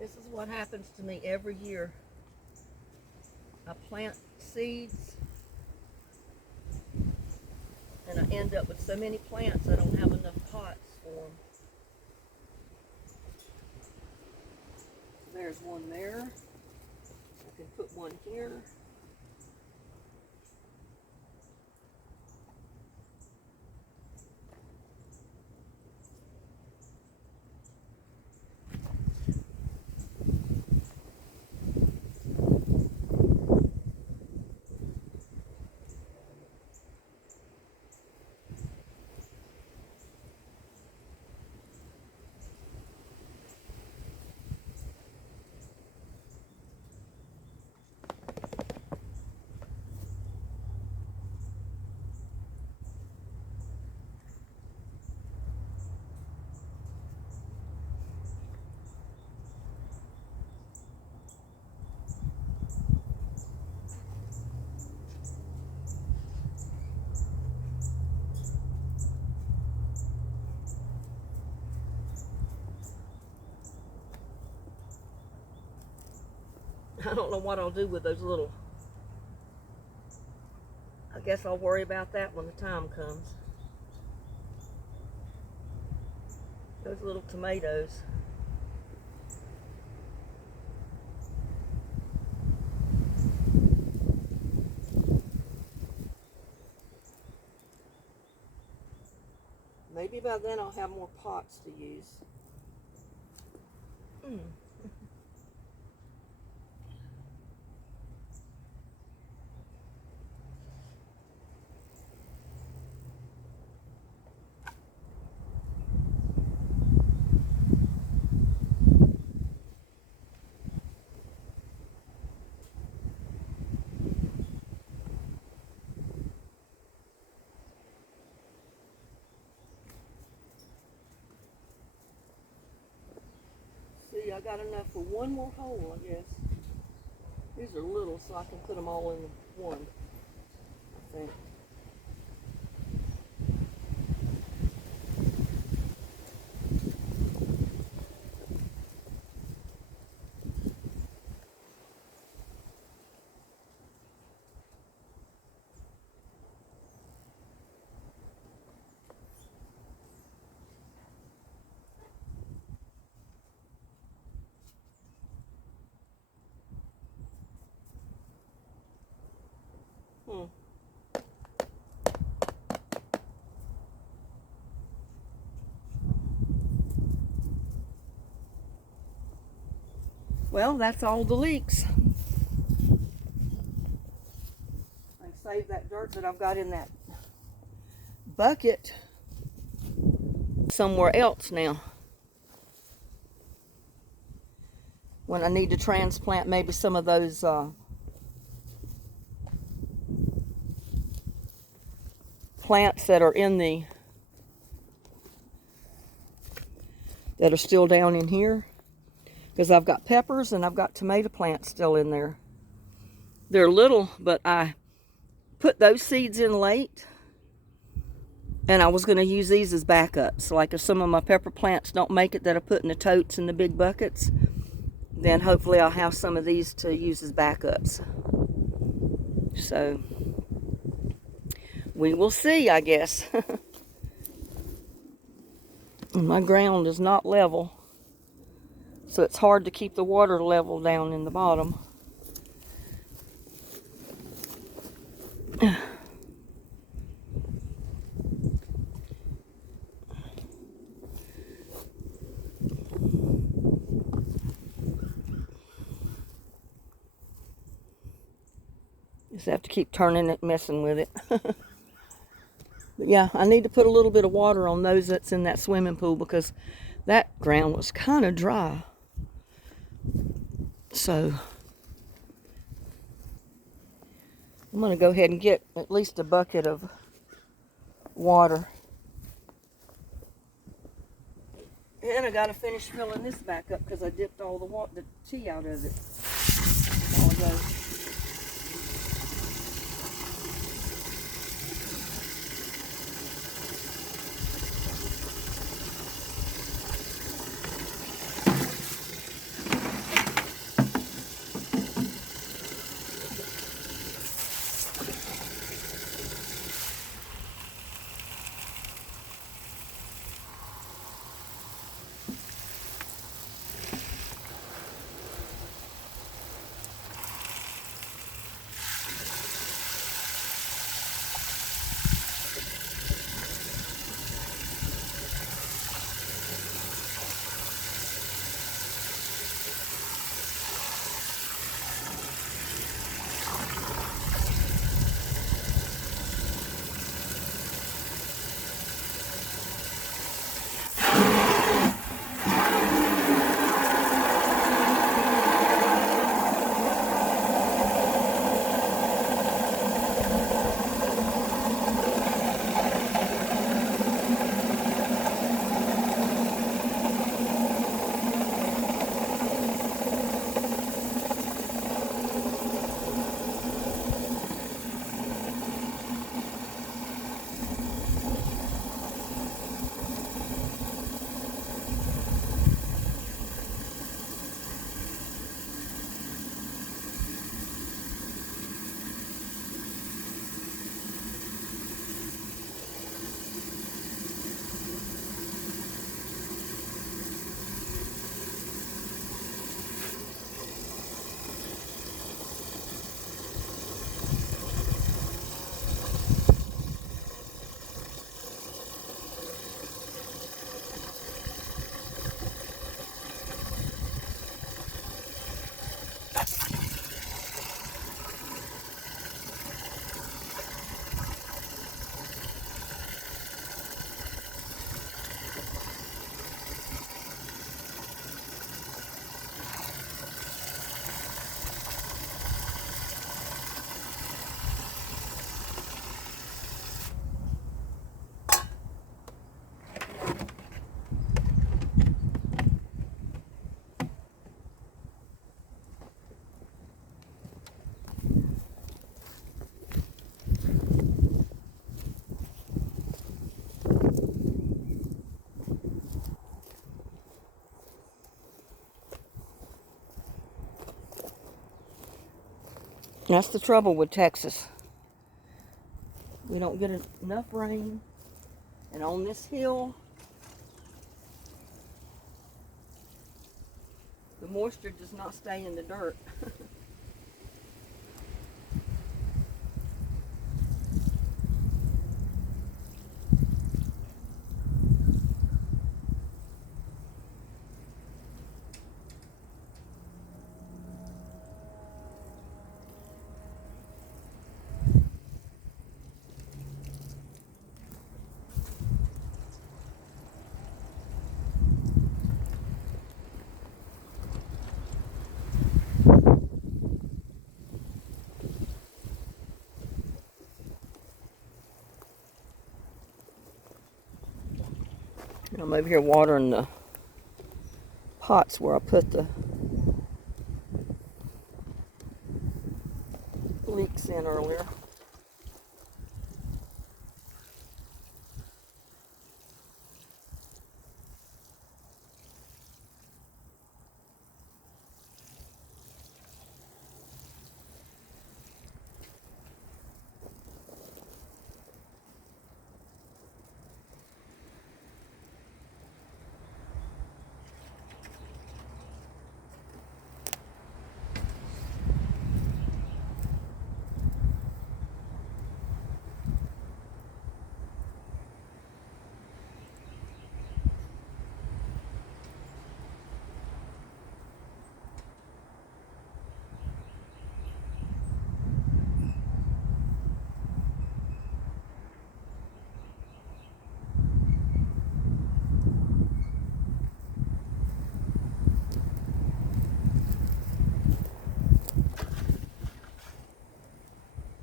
This is what happens to me every year. I plant seeds and I end up with so many plants I don't have enough pots for them. There's one there. I can put one here. I don't know what I'll do with those little, I guess I'll worry about that when the time comes. Those little tomatoes. Maybe by then I'll have more pots to use. I got enough for one more hole, I guess. These are little, so I can put them all in one, I think. Well, that's all the leeks. I save that dirt that I've got in that bucket somewhere else now. When I need to transplant maybe some of those plants that are in the, that are still down in here. Because I've got peppers and I've got tomato plants still in there. They're little, but I put those seeds in late. And I was going to use these as backups. Like if some of my pepper plants don't make it that I put in the totes in the big buckets, then hopefully I'll have some of these to use as backups. So, we will see, I guess. My ground is not level, so it's hard to keep the water level down in the bottom. Just have to keep turning it, messing with it. But yeah, I need to put a little bit of water on those that's in that swimming pool because that ground was kind of dry. So I'm going to go ahead and get at least a bucket of water. And I got to finish filling this back up because I dipped all the tea out of it a while ago. That's the trouble with Texas. We don't get enough rain. And on this hill, the moisture does not stay in the dirt. I'm over here watering the pots where I put the leeks in earlier.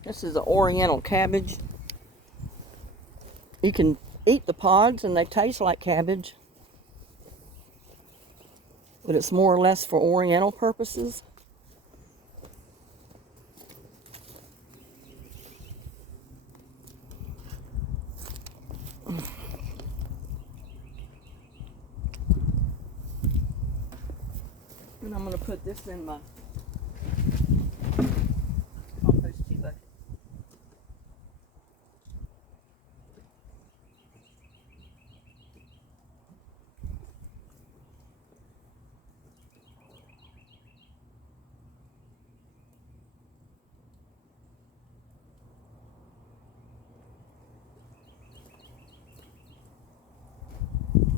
This is an oriental cabbage. You can eat the pods and they taste like cabbage, but it's more or less for oriental purposes. And I'm going to put this in my compost tea bucket.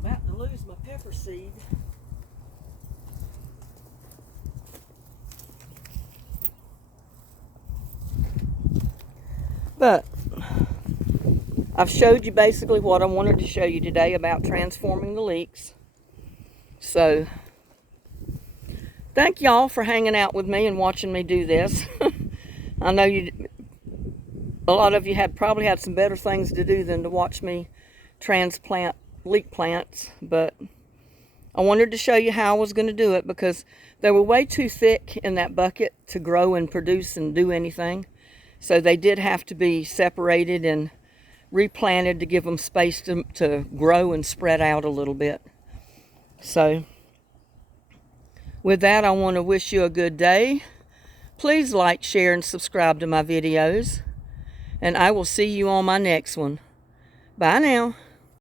About to lose my pepper seed. But I've showed you basically what I wanted to show you today about transforming the leeks. So thank y'all for hanging out with me and watching me do this. I know a lot of you probably had some better things to do than to watch me transplant leek plants, but I wanted to show you how I was going to do it because they were way too thick in that bucket to grow and produce and do anything. So they did have to be separated and replanted to give them space to grow and spread out a little bit. So with that, I want to wish you a good day. Please like, share, and subscribe to my videos. And I will see you on my next one. Bye now.